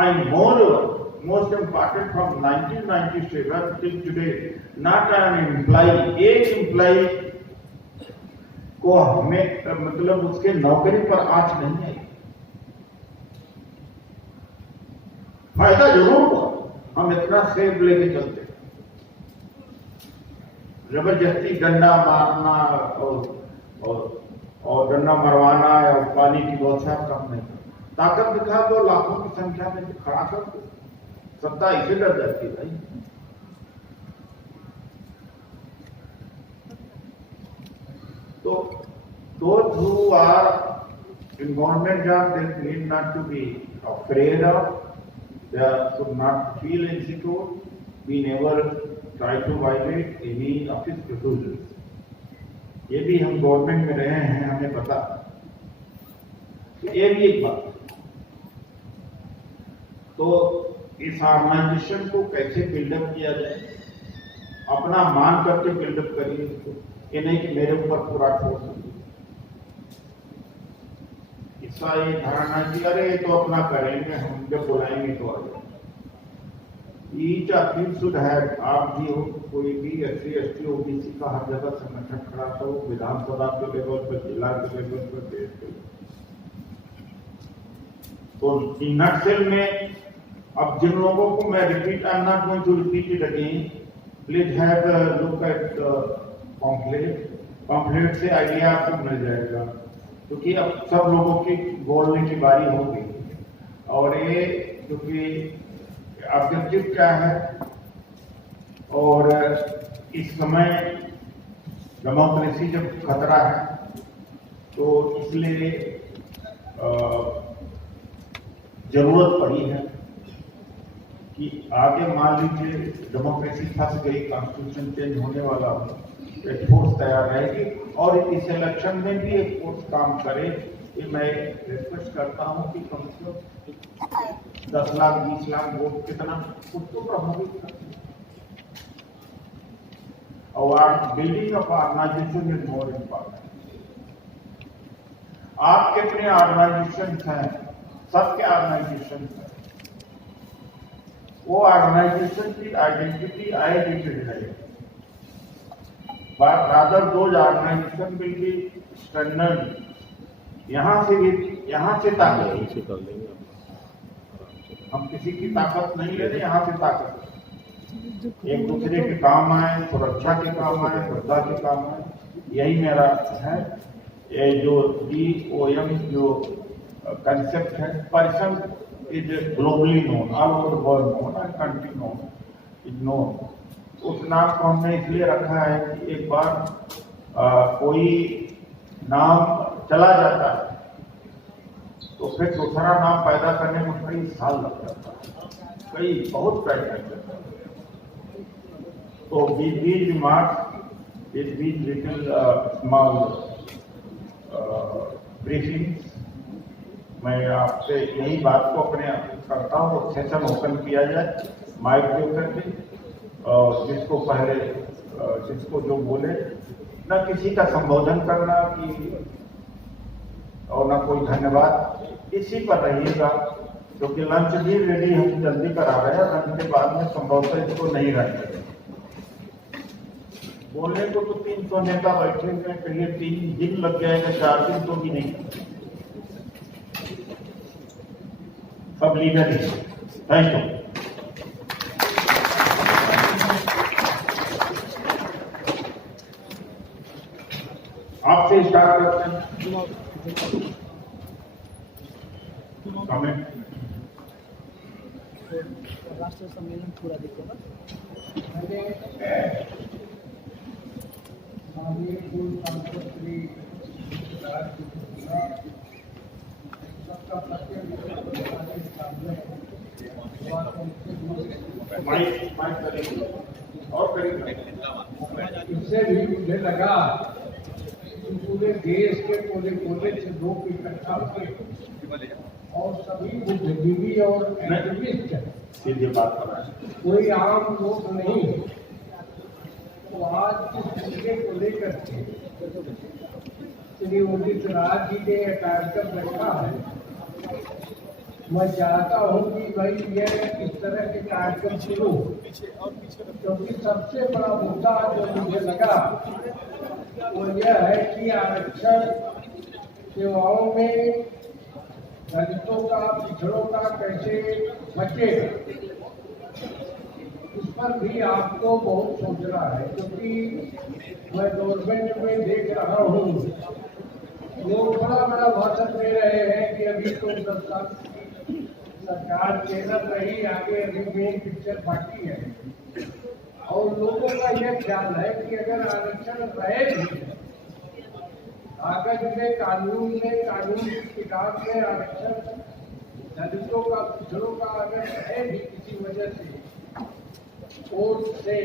And moreover, most important, from 1997 till today, not an employee, एक employee को हमें मतलब उसके नौकरी पर आंच नहीं आई। फायदा जरूर हुआ, हम इतना सेब लेके चलते, जबरदस्ती डंडा मारना और डंडा मरवाना या पानी की व्यवस्था कम नहीं। ताकत दिखा दो, लाखों की संख्या में खड़ा कर दो, सत्ता इसे डर जाती है भाई। तो those who are in government job, they need not to be afraid of, they should not feel insecure. We never try to violate any of its procedures. ये भी हम गवर्नमेंट में रहे हैं, हमें पता। तो ये भी एक बात। तो इस ऑर्गेनाइजेशन को कैसे बिल्डअप किया जाए, अपना मान करके बिल्डअप करिए इसको, ये नहीं कि मेरे ऊपर पूरा ठोस इसका ये धारणा कि अरे तो अपना करेंगे, हम जब बुलाएंगे तो आ जाएंगे। ईच अपील शुड हैव, आप भी हो, कोई भी SC ST OBC का हर जगह संगठन खड़ा हो, विधानसभा के लेवल पर, जिला के लेवल पर, देश के लेवल। तो नक्सल में अब जिन लोगों को मैं repeat, I am not going to repeat it again, please have look at pamphlet से आइडिया आपको मिल जाएगा, क्योंकि अब सब लोगों की बोलने की बारी हो गई। और ये क्योंकि ऑब्जेक्टिव क्या है, और इस समय डेमोक्रेसी जब खतरा है, तो इसलिए जरूरत पड़ी है कि आगे मान लीजिए डेमोक्रेसी फंस गई, कॉन्स्टिट्यूशन चेंज होने वाला हो, एक फोर्स तैयार रहेगी और इस इलेक्शन में भी एक फोर्स काम करे। ये मैं रिक्वेस्ट करता हूं कि कम से कम 10 लाख 20 लाख वोट कितना खुद को प्रभावित कर। और building of organization is more important. आपके अपने ऑर्गेनाइजेशन हैं, सबके ऑर्गेनाइजेशन हैं, वो ऑर्गेनाइजेशन की आइडेंटिटी आइडेंटिटी है, but rather those organization will be strengthened। यहाँ से ताकत, हम किसी की ताकत नहीं ले रहे, यहाँ से ताकत एक दूसरे के काम आए, सुरक्षा के काम आए, श्रद्धा के काम आए, यही मेरा है। ये जो DOM जो कंसेप्ट है, person is globally known, all over the world known and country known, is known. उस नाम को हमने इसलिए रखा है कि एक बार कोई नाम चला जाता है तो फिर दूसरा नाम पैदा करने में कई साल लग जाता है, कई बहुत पैदा करता है। तो these remarks, these little small briefings, मैं आपसे यही बात को अपने करता हूँ, सेशन ओपन किया जाए माइक दे करके, जिसको पहले जिसको जो बोले, न किसी का संबोधन करना कि और न कोई धन्यवाद, इसी पर रहिएगा, क्योंकि लंच भी रेडी हम जल्दी करा रहे हैं। लंच के बाद में संभवतः इसको नहीं रहेंगे। बोलने को तो 300 नेता बैठे हुए, कहिए 3 दिन लग जाएगा, 4 दिन तो भी नहीं, सब लीडर ही। Thank you. आपसे स्टार्ट करते हैं कमेंट। राष्ट्रीय सम्मेलन पूरा देखो और करेंगे। इससे भी मुझे लगा पूरे देश के कोने कोने से लोग इकट्ठा हुए और सभी बुद्धिजीवी और एक्टिविस्ट सीधे बात कर रहा है, कोई आम लोग नहीं। तो आज इस मुद्दे को लेकर के श्री उदित राज जी ने कार्यक्रम रखा है। मैं चाहता हूँ कि भाई यह इस तरह के कार्यक्रम शुरू, क्योंकि सबसे बड़ा मुद्दा जो मुझे लगा वो यह है कि आरक्षण सेवाओं में दलितों का, पिछड़ों का कैसे बचेगा, इस पर भी आपको बहुत सोचना है। क्योंकि मैं गवर्नमेंट में देख रहा हूँ लोग बड़ा बड़ा भाषण दे रहे हैं कि अभी तो 10 साल की सरकार केंद्र रही, आगे अभी मेन पिक्चर बाकी है। और लोगों का यह ख्याल है कि अगर आरक्षण रहे भी, कागज में, कानून की किताब में आरक्षण दलितों का, पिछड़ों का अगर रहे भी किसी वजह से, कोर्ट से,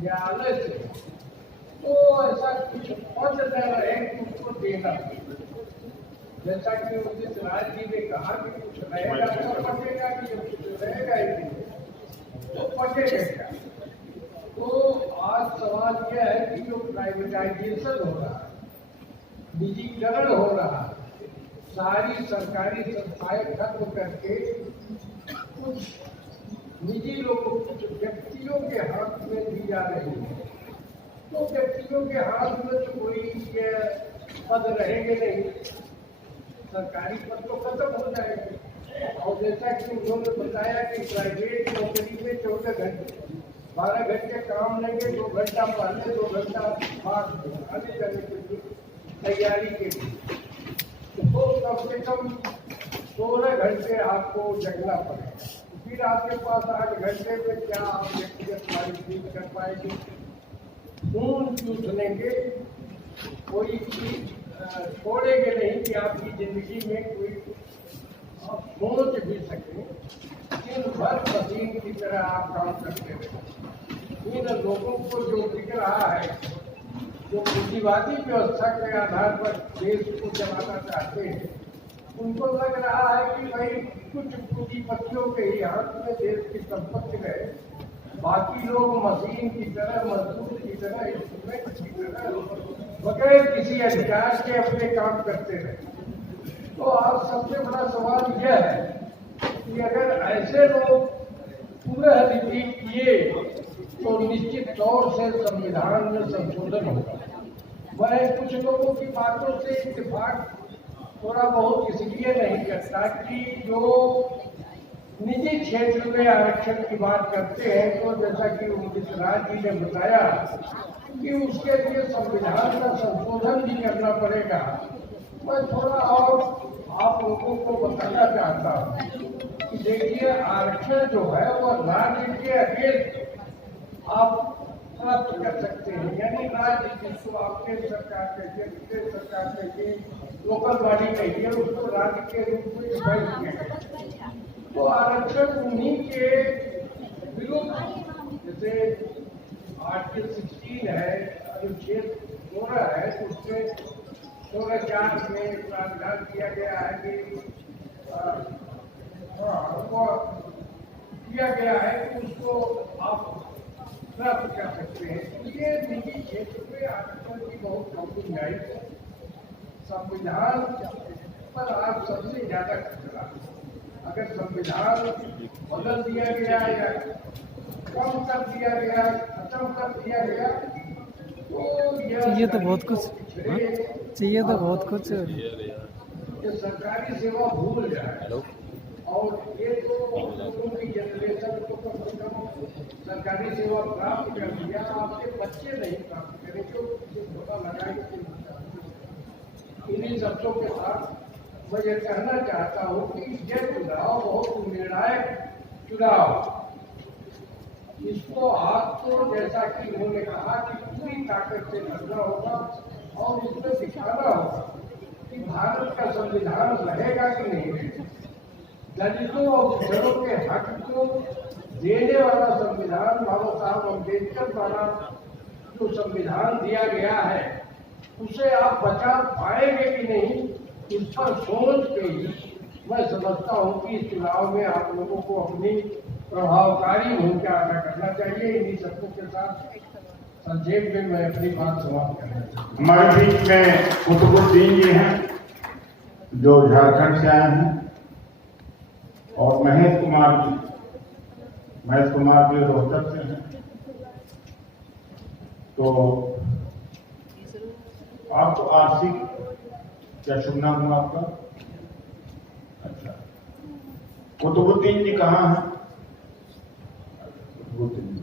न्यायालय से, तो ऐसा कुछ पद न रहे कि उसको देना। जैसा कि उदित राज जी ने कहा कि कुछ रहेगा तो पटेगा, कि कुछ रहेगा ही नहीं तो पटेगा क्या। तो आज सवाल यह है कि जो प्राइवेटाइजेशन हो रहा है, निजीकरण हो रहा है, सारी सरकारी संस्थाएं खत्म करके कुछ निजी लोगों, कुछ व्यक्तियों के हाथ में दी जा रही है। तो व्यक्तियों के हाथ में तो कोई पद रहेंगे नहीं, सरकारी पद तो खत्म हो जाएंगे। और जैसा कि उन्होंने बताया कि प्राइवेट नौकरी में 14 घंटे 12 घंटे काम लेंगे, 2 घंटा पहले 2 घंटा बाद आगे जाने के लिए तैयारी के लिए, तो कम से कम 16 घंटे आपको जगना पड़ेगा। फिर आपके पास 8 घंटे में क्या आप व्यक्तिगत बातचीत कर पाएंगे, खून चूस लेंगे, कोई चीज छोड़ेंगे नहीं कि आपकी जिंदगी में कोई सोच भी सके। दिन भर मशीन की तरह आप काम करते रहे। इन लोगों को जो दिख रहा है, जो पूंजीवादी व्यवस्था के आधार पर देश को चलाना चाहते हैं, उनको लग रहा है कि भाई कुछ पूंजीपतियों के ही हाथ में देश की संपत्ति रहे, बाकी लोग मशीन की तरह, मजदूर की तरह, इंस्ट्रूमेंट की तरह बगैर किसी अधिकार के अपने काम करते रहे। तो आज सबसे बड़ा सवाल यह है कि अगर ऐसे लोग पुनः रिपीट किए तो निश्चित तौर से संविधान में संशोधन होगा। मैं कुछ लोगों की बातों से इत्तेफाक थोड़ा बहुत इसलिए नहीं करता कि जो निजी क्षेत्र में आरक्षण की बात करते हैं, तो जैसा कि उदित राज जी ने बताया कि उसके लिए संविधान का संशोधन भी करना पड़ेगा। मैं थोड़ा और आप लोगों को बताना चाहता हूँ कि देखिए, आरक्षण जो है वह राज्य के अगेंस्ट आप प्राप्त कर सकते हैं, यानी राज्य जिसको आप केंद्र सरकार कहिए, प्रदेश सरकार कहिए, लोकल बॉडी कहिए, उसको राज्य के रूप में डिफाइन किया गया। तो आरक्षण उन्हीं के विरुद्ध, जैसे आर्टिकल 16 है, अनुच्छेद 16 है, उसमें 16(4) में प्रावधान किया गया है कि किया गया है कि उसको आप प्राप्त कर सकते हैं। ये निजी क्षेत्र में आरक्षण की बहुत कम गुंजाइश है। संविधान पर आज सबसे ज्यादा खतरा है। अगर संविधान बदल दिया गया या कम कर दिया गया, खत्म कर दिया गया, तो चाहिए तो बहुत कुछ, चाहिए तो बहुत कुछ, ये सरकारी सेवा भूल जाए। और ये तो लोगों की जनरेशन को कम से कम सरकारी सेवा प्राप्त कर दिया, आपके बच्चे नहीं प्राप्त करें, तो पता लगाएंगे। इन्हीं शब्दों के साथ मैं ये कहना चाहता हूँ कि यह चुनाव बहुत निर्णायक चुनाव, इसको आपको जैसा कि उन्होंने कहा कि पूरी ताकत से लड़ना होगा और इसमें दिखाना होगा कि भारत का संविधान रहेगा कि नहीं रहेगा। दलितों और पिछड़ों के हक को देने वाला संविधान बाबा साहब अम्बेडकर द्वारा जो संविधान दिया गया है, उसे आप बचा पाएंगे कि नहीं, इस पर सोच के ही मैं समझता हूँ कि इस चुनाव में आप लोगों को अपनी प्रभावकारी भूमिका अदा करना चाहिए। इन्हीं शब्दों के साथ संक्षेप में मैं अपनी बात समाप्त करना चाहता हूँ। हमारे बीच में कुतुबुद्दीन जी हैं जो झारखंड से आए हैं, और महेश कुमार जी रोहतक से हैं। तो आपको आरसी क्या शुभ नाम हुआ आपका? अच्छा, कुतुबुद्दीन जी कहाँ हैं? कुतुबुद्दीन जी।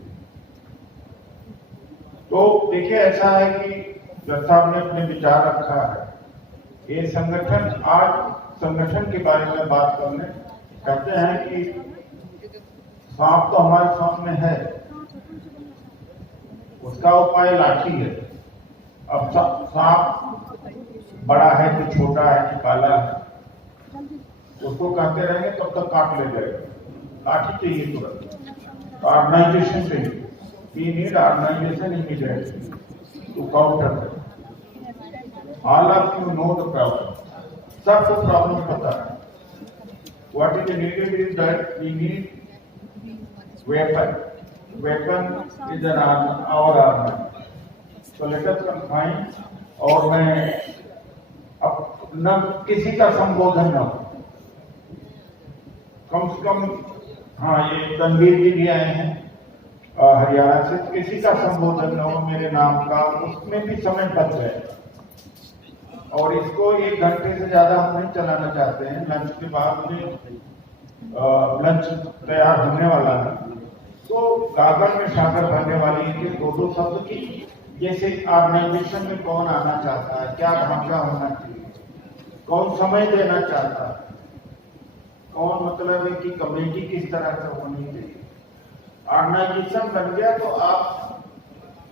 तो देखिए, ऐसा है कि जब साहब ने अपने विचार रखा है, ये संगठन, आज संगठन के बारे में बात करने कहते हैं कि सांप तो हमारे सामने है, उसका उपाय लाठी है। अब सांप बड़ा है कि छोटा है कि काला है, उसको कहते रहेंगे तब तक काट ले जाएगा। लाठी चाहिए तुरंत, ऑर्गेनाइजेशन चाहिए। We need organization immediately to counter them. All of you know the problem. सबको प्रॉब्लम पता है। What is needed is that we need weapon. Weapon is an arm, our arm. So let us confine, और मैं अब न किसी का संबोधन न हो, कम से कम, हाँ ये तनवीर जी भी आए हैं हरियाणा से, किसी का संबोधन न हो मेरे नाम का, उसमें भी समय बच जाएगा। और इसको 1 घंटे से ज्यादा हम नहीं चलाना चाहते हैं। लंच के बाद में लंच तैयार होने वाला है, तो गागर में शाकर भरने वाली है कि दो शब्द की, जैसे ऑर्गेनाइजेशन में कौन आना चाहता है, क्या ढांचा होना चाहिए, कौन समय देना चाहता है, कौन मतलब है कि कमेटी किस तरह से होनी चाहिए। ऑर्गेनाइजेशन बन गया तो आप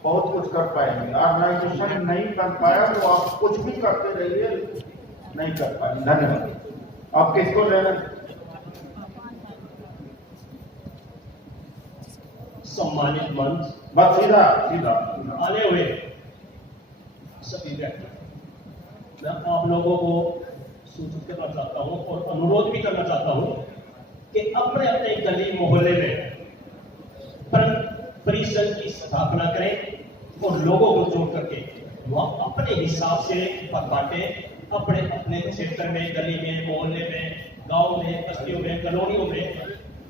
बहुत कुछ कर पाएंगे, ऑर्गेनाइजेशन नहीं बन पाया तो आप कुछ भी करते रहिए, नहीं कर पाएंगे। धन्यवाद। आप किसको ले रहे हैं? सम्मानित मंच, बस सीधा सीधा आने हुए सभी व्यक्ति, मैं आप लोगों को सूचित करना चाहता हूं और अनुरोध भी करना चाहता हूं कि अपने अपने गली मोहल्ले में परिषद की स्थापना करें और लोगों को जोड़ करके वह अपने हिसाब से पद बांटे, अपने अपने क्षेत्र में, गली में, मोहल्ले में, गांव में, बस्तियों में, कॉलोनियों में,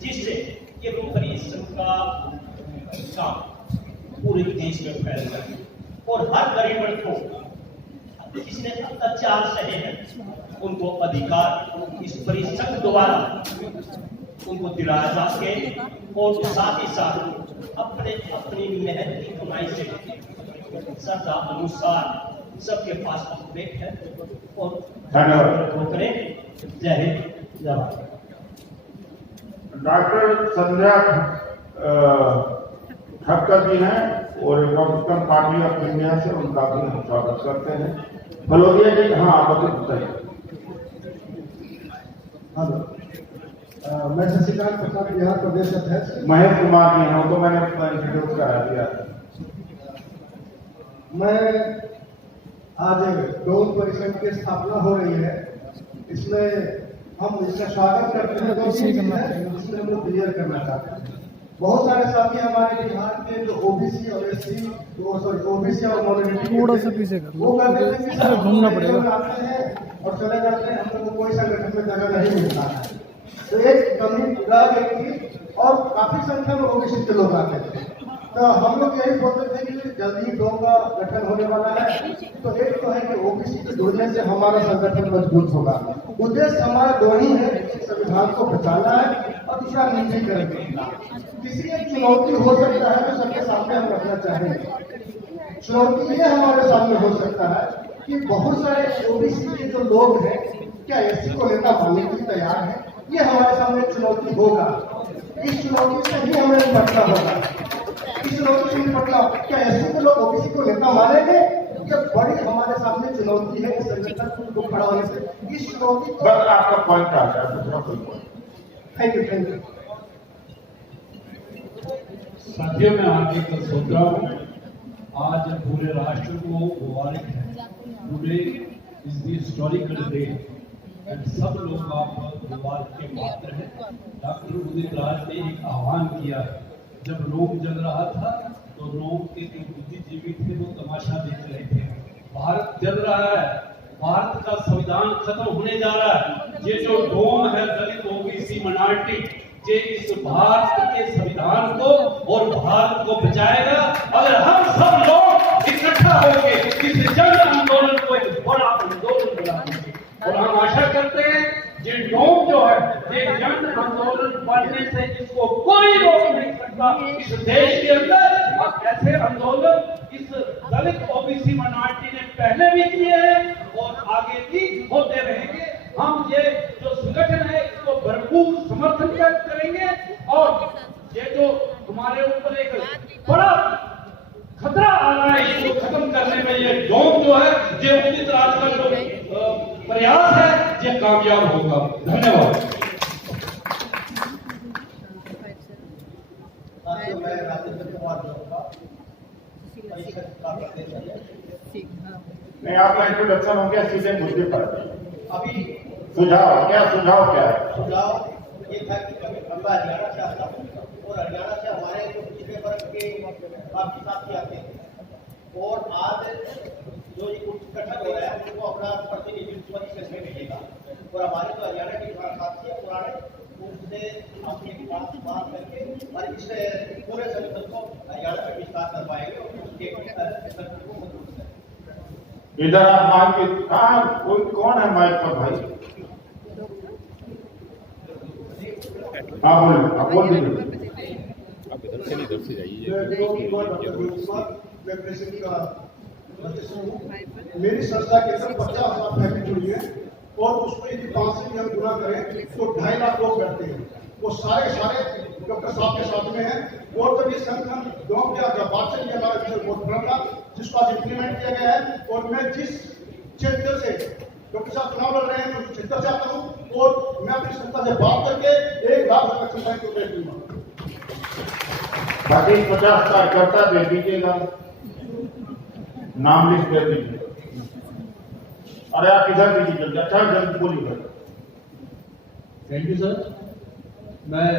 जिससे कि वो परिषद का काम पूरे देश में फैल सके और हर गरीब को जिसने अत्याचार सहे हैं उनको अधिकार इस परिषद द्वारा उनको दिलाया जा सके और साथ ही साथ अपने अपनी मेहनत की कमाई से श्रद्धा अनुसार सबके पास अपडेट है और धन्यवाद करें। जय हिंद, जय भारत। डॉक्टर संध्या ठक्कर जी हैं और रिपब्लिकन पार्टी ऑफ इंडिया से, उनका भी हम स्वागत करते हैं। बलोदिया जी, हाँ आप बताइए। हेलो, मैं शशिकांत प्रसाद, बिहार प्रदेश अध्यक्ष। महेश कुमार जी हैं, तो मैंने इंट्रोड्यूस करा दिया। मैं आज डोम परिषद की स्थापना हो रही है, इसमें हम इसका स्वागत करते हैं। इसमें हम लोग क्लियर करना चाहते हैं, बहुत सारे साथी हमारे बिहार के जो ओबीसी और एससी, ओबीसी और माइनॉरिटी थोड़ा सा पीछे कर लो, वो कहते हैं कि सर घूमना पड़ेगा, आते हैं और चले जाते हैं, हम लोग को कोई संगठन में जगह नहीं मिलता है। तो एक कमी रह गई थी और काफी संख्या में ओबीसी के लोग आते थे, तो हम लोग यही बोलते थे कि जल्दी ही डोम का गठन होने वाला है। तो एक तो है कि ओबीसी के जुड़ने से हमारा संगठन मजबूत होगा। उद्देश्य हमारा दो ही है, संविधान को बचाना है और दूसरा निजीकरण करना। किसी एक चुनौती हो सकता है जो सबके सामने हम रखना चाहेंगे। चुनौती ये हमारे सामने हो सकता है कि बहुत सारे ओबीसी के जो लोग हैं क्या एससी को नेता मानने के लिए तैयार है, ये हमारे सामने चुनौती होगा। इस चुनौती से भी हमें निपटना होगा। इस चुनौती से निपटना, क्या एससी के लोग ओबीसी को नेता मानेंगे? ये बड़ी हमारे सामने चुनौती है इस संगठन को खड़ा होने से। इस चुनौती को बस आपका पॉइंट आ गया, दूसरा कोई point. Thank you, thank you. साथियों, मैं आगे कल सोच रहा हूँ, आज पूरे राष्ट्र को मुबारक है, पूरे इस हिस्टोरिकल डे, सब लोग आप मुबारक के पात्र हैं। डॉक्टर उदित राज ने एक आह्वान किया, जब रोम जल रहा था तो रोम के जो बुद्धिजीवी थे वो तमाशा देख रहे थे। भारत जल रहा है, भारत का संविधान खत्म होने जा रहा है। ये जो डोम है दलित ओबीसी माइनॉरिटी, ये इस भारत के संविधान को और भारत को बचाएगा। अगर हम सब लोग इकट्ठा होकर इस जन आंदोलन को एक बड़ा आंदोलन बना देंगे, और हम आशा करते हैं ये डोम जो है ये जन आंदोलन बनने से इसको कोई रोक नहीं सकता। इस देश के अंदर अब ऐसे आंदोलन इस दलित ओबीसी माइनॉरिटी ने पहले भी किए हैं और आगे भी होते रहेंगे। हम ये जो संगठन है इसको भरपूर समर्थन करेंगे और ये जो हमारे ऊपर एक बड़ा खतरा आ रहा है इसको खत्म करने में ये डोम जो है ये उदित राज का जो प्रयास है ये कामयाब होगा। धन्यवाद। मैं राजेंद्र कुमार परिषद का प्रदेश अध्यक्ष। नहीं, आपका इंट्रोडक्शन हो गया, सीधे मुद्दे पर। अभी सुझाव क्या है? सुझाव ये था कि हम हरियाणा से आता हूँ और हरियाणा से हमारे जो पिछले वर्ग के काफी साथी आते हैं और आज जो ये गठन हो रहा है उनको अपना प्रतिनिधित्व करने मिलेगा और हमारे जो हरियाणा के साथी है पुराने उनसे अपने पास बात करके और इस पूरे संगठन को हरियाणा में विस्तार कर पाएंगे और उसके संगठन को मजबूत करेंगे। इधर आप माइक के कहा, कोई कौन है माइक पर भाई? हाँ बोलो, आप बोल दीजिए। मैं प्रेसिडेंट का सदस्य हूँ। मेरी संस्था के अंदर 50,000 फैमिली जुड़ी है और उसको यदि 5 से भी हम गुना करें तो 2.5 लाख लोग बैठते हैं। वो सारे डॉक्टर साहब के साथ में हैं। और जब ये संगठन गाँव के आगे बात चली हमारा विषय बहुत बड़ा था जिसको आज इम्प्लीमेंट किया गया है। और मैं जिस क्षेत्र से डॉक्टर साहब चुनाव लड़ रहे हैं मैं उस क्षेत्र से आता हूँ और मैं अपनी संस्था से बात करके 1 लाख संख्या को दे दूंगा। 50 कार्यकर्ता दे दीजिएगा, नाम लिस्ट दे दीजिए। अरे आप इधर दीजिए जल्दी, अच्छा जल्दी बोलिए। Thank you sir. मैं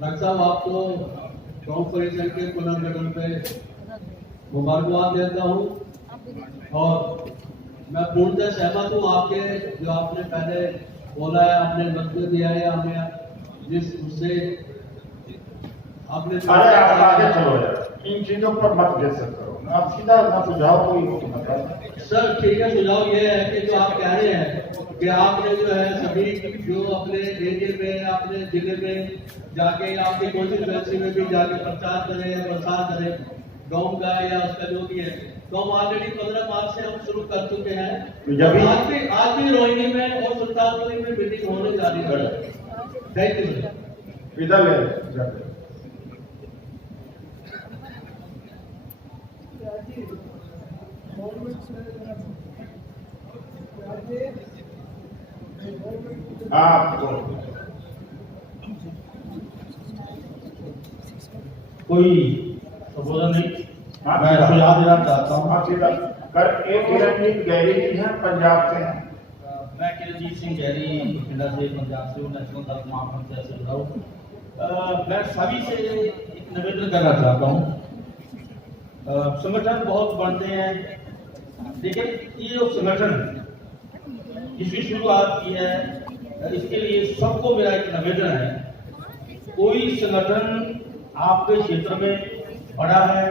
डॉक्टर साहब आपको गाँव परिषद के पुनर्गठन पे मुबारकबाद देता हूँ और मैं पूर्णतः सहमत हूँ आपके जो आपने पहले बोला है, आपने वक्तव्य दिया है हमें जिस उससे आपने। अरे आप आगे चलो यार, इन चीजों पर मत बेसर करो, आप सीधा ना सुझाव कोई सर ठीक है। सुझाव ये है कि जो आप कह रहे हैं कि आपने जो है सभी जो अपने एरिया में अपने जिले में जाके आपके कॉन्स्टिट्यूएंसी में भी जाके प्रचार करें या प्रसार करें गाँव का या उसका जो भी है। तो हम ऑलरेडी 15 मार्च से हम शुरू कर चुके हैं। आज भी रोहिणी में और सुल्तानपुरी में मीटिंग होने जा रही है। Thank you sir. इधर ले कोई संबोधन नहीं। मैं सुझाव देना चाहता हूँ। आप सीधा कर। एक किरणजीत गहरी जी हैं, पंजाब से हैं। मैं किरणजीत सिंह गहरी बठिंडा से पंजाब से नेशनल दल महामंत्री से जुड़ा हूँ। मैं सभी से एक निवेदन करना चाहता हूँ। संगठन बहुत बनते हैं, लेकिन ये जो संगठन जिसकी शुरुआत की है इसके लिए सबको मेरा एक निवेदन है। कोई संगठन आपके क्षेत्र में बड़ा है,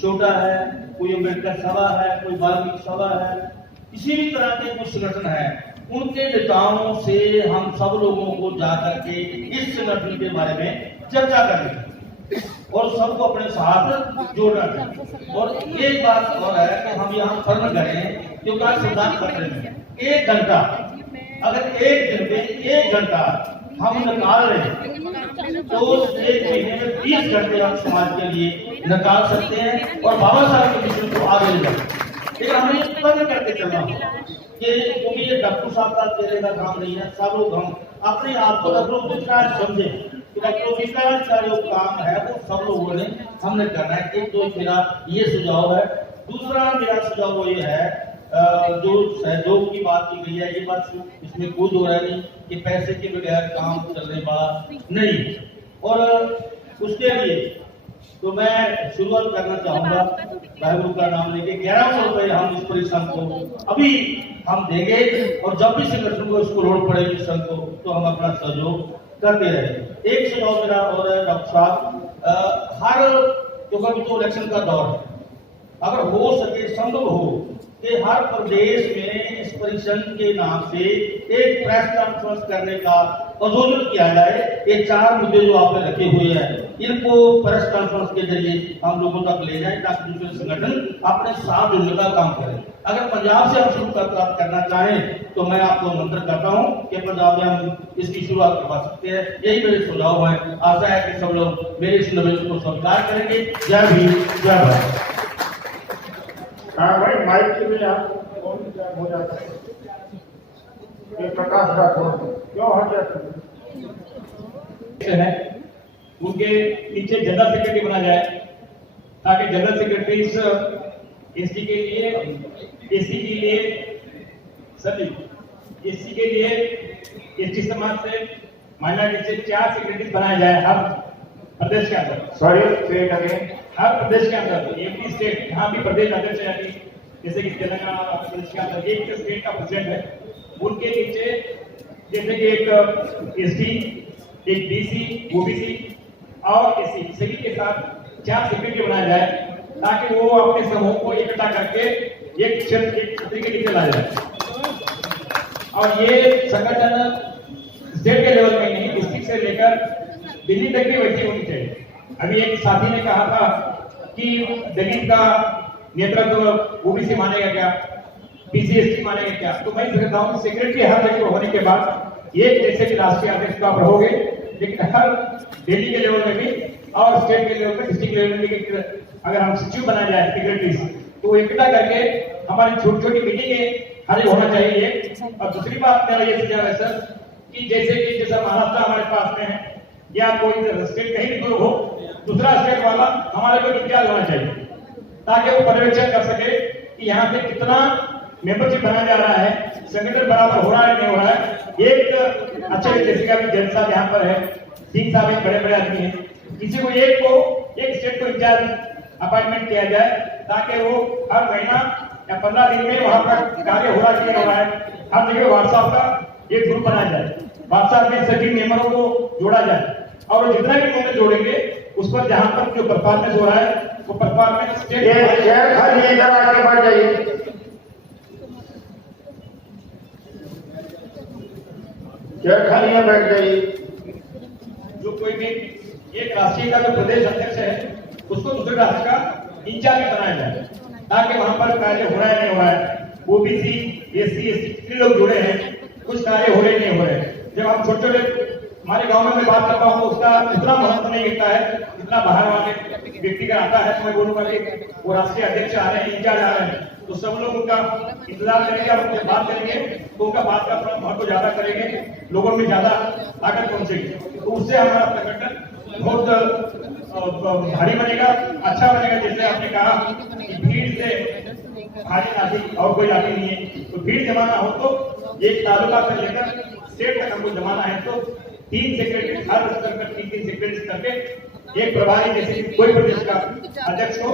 छोटा है, कोई अम्बेडकर सभा है, कोई वाल्मीकि सभा है, किसी भी तरह के कुछ संगठन है, उनके नेताओं से हम सब लोगों को जाकर के इस संगठन के बारे में चर्चा करें और सबको अपने साथ जोड़ना चाहिए। और एक बात और है कि हम यहाँ फर्म करें क्योंकि आज सिद्धांत कर रहे हैं 1 घंटा, अगर 1 दिन में 1 घंटा हम निकाल रहे हैं तो 1 महीने में 20 घंटे हम समाज के लिए निकाल सकते हैं और बाबा साहब के मिशन को आगे ले जाएंगे। लेकिन हमें बंद करके चलना होगा क्योंकि ये डॉक्टर साहब का तेरे का काम नहीं है। सब लोग हम अपने आप को डॉक्टर विकास समझे कि डॉक्टर विकास का जो काम है वो सब लोगों ने हमने करना है। एक तो मेरा ये सुझाव है। दूसरा मेरा सुझाव वो ये है जो सहयोग की बात की गई है, ये बात इसमें कोई दो राय नहीं कि पैसे के बगैर काम चलने वाला नहीं। और उसके लिए तो मैं शुरुआत करना चाहूंगा वाहिगुरु का नाम लेके 1100 रुपए हम इस परिश्रम को अभी हम देंगे और जब भी संगठन को इसको लोड़ पड़ेगी संघ को तो हम अपना सहयोग करते रहेंगे। एक सुझाव मेरा और है डॉक्टर साहब, हर क्योंकि तो इलेक्शन का दौर है, अगर हो सके संभव हो कि हर प्रदेश में इस परिषद के नाम से एक प्रेस कॉन्फ्रेंस करने का आयोजन किया जाए। ये 4 मुद्दे जो आपने रखे हुए हैं इनको प्रेस कॉन्फ्रेंस के जरिए हम लोगों तक ले जाएं ताकि दूसरे संगठन अपने साथ जुड़ने का काम करें। अगर पंजाब से हम शुरुआत करना चाहें तो मैं आपको आमंत्रण करता हूं कि पंजाब में हम इसकी शुरुआत करवा सकते हैं। यही मेरे सुझाव है। आशा है कि सब लोग मेरे इस निवेदन को स्वीकार करेंगे। जय भीम, जय भारत। हाँ भाई, माइक के लिए आप कौन हो जाता है? ये प्रकाश राठौर क्यों हट जाते है उनके नीचे जनरल सेक्रेटरी बना जाए ताकि जनरल सेक्रेटरी एससी के लिए एसटी समाज से माइनॉरिटी से 4 सेक्रेटरी बनाया जाए हर प्रदेश के अंदर। सॉरी से अगेन। हर प्रदेश के अंदर एवरी स्टेट जहाँ भी प्रदेश अध्यक्ष है जैसे कि तेलंगाना प्रदेश के अंदर एक स्टेट का प्रेसिडेंट है उनके नीचे जैसे कि एक एसटी, एक बीसी, ओबीसी और एससी सभी के साथ 4 सेक्रेटरी बनाया जाए ताकि वो अपने समूह को इकट्ठा करके एक क्षेत्र के नीचे लाया जाए। और ये संगठन स्टेट के लेवल में नहीं डिस्ट्रिक्ट से लेकर दिल्ली तक भी वैसी होनी चाहिए। अभी एक साथी ने कहा था कि दिल्ली का नेतृत्व ओबीसी मानेगा क्या, पीसीएसटी मानेगा क्या, तो मैं कहता हूँ सेक्रेटरी हर जगह होने के बाद एक जैसे कि राष्ट्रीय अध्यक्ष आप रहोगे, लेकिन हर दिल्ली के लेवल में भी और स्टेट के लेवल में, डिस्ट्रिक्ट लेवल में भी अगर हम सचिव बनाया जाए सेक्रेटरी, तो इकट्ठा करके हमारी छोटी छोटी मीटिंगें हर होना चाहिए। और दूसरी बात मेरा ये सुझाव है सर कि जैसा महाराष्ट्र हमारे पास में है या कोई स्टेट कहीं भी हो, दूसरा स्टेट वाला हमारे को इम्तियाज होना चाहिए ताकि वो पर्यवेक्षण कर सके कि यहाँ पे कितना मेंबरशिप बनाया जा रहा है, संगठन बराबर हो रहा है नहीं हो रहा है। एक अच्छे जैसे का भी जैन साहब यहाँ पर है, सिंह साहब एक बड़े बड़े आदमी हैं, किसी को एक स्टेट को इंचार्ज अपॉइंटमेंट किया जाए ताकि वो हर महीना या 15 दिन में वहां पर कार्य हो रहा है, हो रहा है। हर जगह व्हाट्सएप का एक ग्रुप बनाया जाए, व्हाट्सएप में सभी मेंबरों को जोड़ा जाए और जितना भी मेंबर जोड़ेंगे उस पर जहां पर जो परफॉर्मेंस हो रहा है वो परफॉर्मेंस स्टेट शेयर खाली इधर आगे बढ़ जाइए। शेयर खाली में बैठ जाइए। जो कोई भी एक राष्ट्रीय का जो प्रदेश अध्यक्ष है उसको दूसरे राष्ट्र का इंचार्ज बनाया जाए ताकि वहां पर कार्य हो रहा है नहीं हो रहा है। ओबीसी एससी एसटी कितने लोग जुड़े हैं, कुछ कार्य हो रहे नहीं हो रहे। जब हम छोटे छोटे हमारे गांव में मैं बात करता हूँ उसका इतना महत्व नहीं दिखता है जितना बाहर वाले व्यक्ति का आता है। तो मैं बोलूंगा कि वो राष्ट्रीय अध्यक्ष आ रहे हैं, इंचार्ज आ रहे हैं, तो सब लोग उनका इंतजार करेंगे और उनसे बात करेंगे तो उनका बात का महत्व ज्यादा करेंगे, लोगों में ज्यादा ताकत पहुंचेगी, तो उससे हमारा संगठन बहुत भारी बनेगा, अच्छा बनेगा। जैसे आपने कहा कि भीड़ से भारी जाति और कोई जाति नहीं है, तो भीड़ जमाना हो तो एक तालुका से लेकर स्टेट तक हमको जमाना है तो 3 सेक्रेटरी हर स्तर पर 3 सेक्रेटरी करके एक प्रभारी जैसे कोई प्रदेश का अध्यक्ष को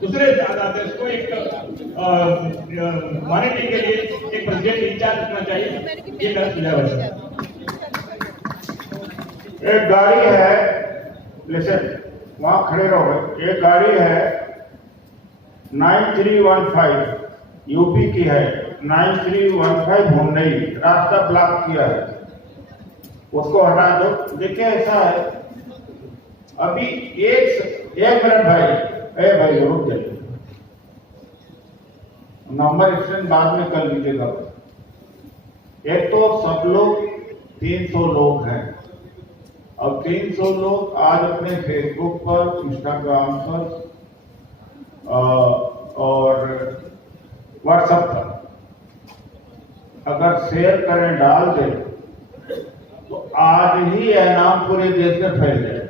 दूसरे अध्यक्ष को एक मॉनिटरिंग के लिए एक प्रेसिडेंट इंचार्ज रखना चाहिए। ये मेरा सुझाव है। एक गाड़ी है, लिसन वहां खड़े रहो, एक गाड़ी है 9315 यूपी की है, 9315 हुंडई, रास्ता ब्लॉक किया है, उसको हटा दो। देखिए ऐसा है अभी एक मिनट भाई रुक जाइए, नंबर एक्सचेंज बाद में कर लीजिएगा। एक तो सब लोग 300 लोग हैं, अब 300 लोग आज अपने फेसबुक पर, इंस्टाग्राम पर और व्हाट्सएप पर अगर शेयर करें, डाल दें तो आज ही यह नाम पूरे देश में फैल जाएगा,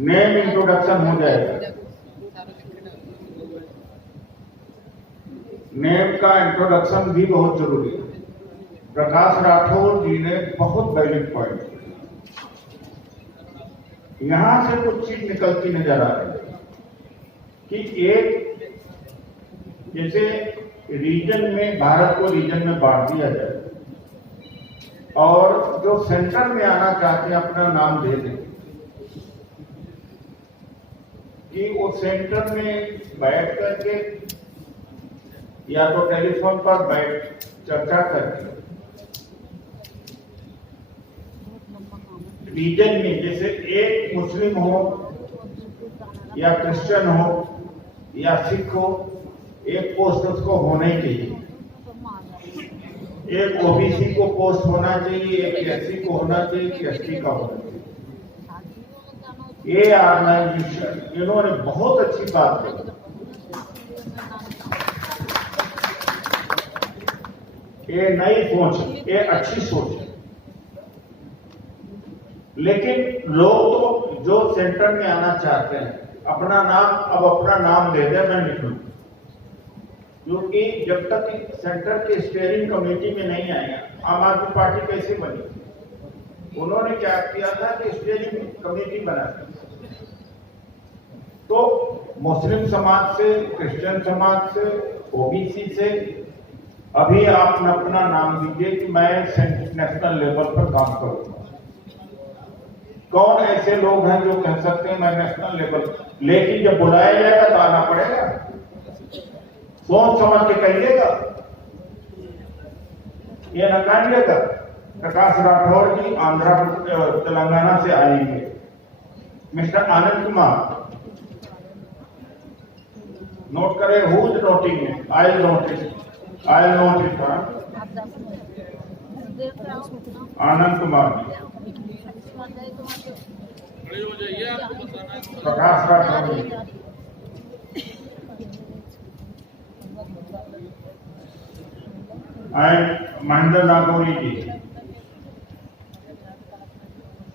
नेम इंट्रोडक्शन हो जाएगा। नेम का इंट्रोडक्शन भी बहुत जरूरी है। प्रकाश राठौर जी ने बहुत वैलिड पॉइंट, यहां से कुछ चीज निकलती नजर आ रही है कि एक जैसे रीजन में, भारत को रीजन में बांट दिया जाए और जो सेंटर में आना चाहते हैं अपना नाम दे दें कि वो सेंटर में बैठ करके या तो टेलीफोन पर बैठ चर्चा करके रीजन में, जैसे एक मुस्लिम हो या क्रिश्चियन हो या सिख हो, एक पोस्ट उसको होना ही चाहिए, एक ओबीसी को पोस्ट होना चाहिए, एक एससी को होना चाहिए, एक एसटी का होना चाहिए। ये ऑर्गेनाइजेशन इन्होंने बहुत अच्छी बात की, ये नई सोच, ये अच्छी सोच है। लेकिन लोग तो जो सेंटर में आना चाहते हैं अपना नाम दे दे, मैं निकलूं, क्योंकि जब तक सेंटर के स्टीयरिंग कमेटी में नहीं आएगा, आम आदमी पार्टी कैसे बनी? उन्होंने क्या किया था कि स्टीयरिंग कमेटी बना दी, तो मुस्लिम समाज से, क्रिश्चियन समाज से, ओबीसी से अभी आप अपना नाम दीजिए कि मैं नेशनल लेवल पर काम करूंगा। कौन ऐसे लोग हैं जो कह सकते हैं मैं नेशनल लेवल, लेकिन जब बुलाया जाएगा तो आना पड़ेगा, सोच समझ के कहिएगा, ये नकारिएगा। प्रकाश राठौर जी आंध्र तेलंगाना से आएंगे। मिस्टर आनंद कुमार, नोट करें, हु इज नोटिंग में? I note it. Anand Kumar, Prakash Rathore ji, and Mahendra Nagori ji.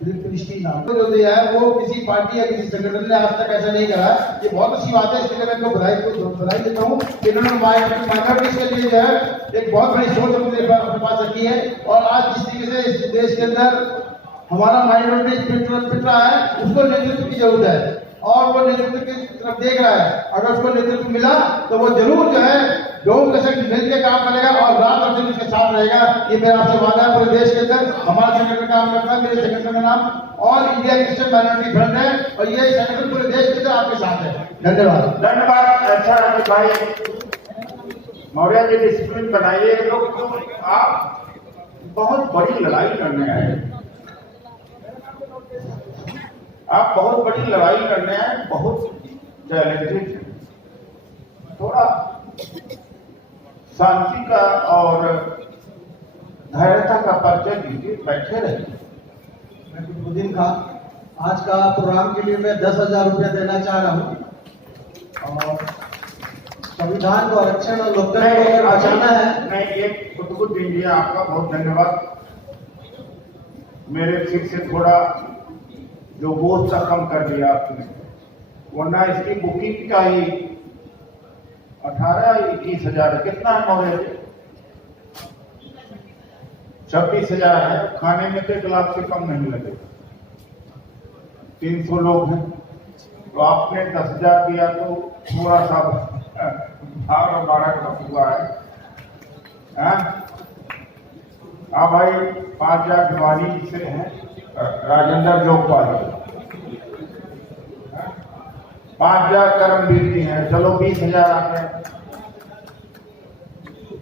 तो जो दिया है वो किसी पार्टी या किसी संगठन ने आज तक ऐसा नहीं करा। ये बहुत अच्छी बात है, इसके लिए मैं इनको बधाई देता हूँ कि इन्होंने माइनॉरिटीज के लिए जो है एक बहुत बड़ी सोच अपने पास रखी है। और आज जिस तरीके से इस देश के अंदर हमारा माइनॉरिटीज पिट रहा है, उसको नेतृत्व की जरूरत है और वो नेतृत्व की तरफ देख रहा है। अगर उसको नेतृत्व मिला तो वो जरूर जो है लोगों के साथ मिलकर काम करेगा और रात और दिन उसके साथ रहेगा। ये मेरा आपसे वादा है। पूरे देश के अंदर हमारा संगठन काम करता है। मेरे संगठन का नाम all India Christian minority front है और ये संगठन पूरे देश के अंदर आपके साथ है। धन्यवाद। धन्यवाद। अच्छा है भाई मौर्य जी, डिसिप्लिन बनाइए। लोग आप बहुत बड़ी लड़ाई करने आए, आप बहुत बड़ी लड़ाई करने आए, बहुत चैलेंजेस। थोड़ा शांति का और धैर्यता का परिचय दीजिए, बैठे रहिए। मैं कुतुबुद्दीन खान, आज का प्रोग्राम के लिए मैं 10,000 रुपया देना चाह रहा हूँ और संविधान को आरक्षण और लोकतंत्र को बचाना है। नहीं, ये कुतुबुद्दीन जी आपका बहुत धन्यवाद। मेरे सिर से थोड़ा जो बोझ सा कम कर दिया आपने, वरना इसकी बुकिंग का ही 18-21 हजार, कितना है मौर्य जी? 26,000 है। खाने में तो 1 लाख से कम नहीं लगेगा। 300 लोग हैं तो आपने 10,000 दिया तो थोड़ा सा 12 का हुआ है। हाँ भाई, 5,000 दिवाली से हैं, राजेंद्र लोकपाल 5,000 कर्मवीर जी हैं। चलो 20,000 आते हैं।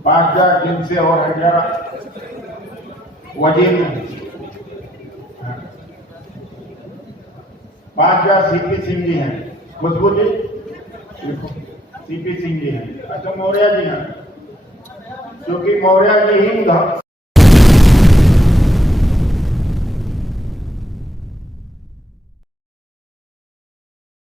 5,000 जिनसे और 1,000 वजीर में, 5,000 सीपी सिंह जी हैं। खुशबू जी, सीपी सिंह जी हैं। अच्छा, मौर्य जी हैं, क्योंकि मौर्य जी ही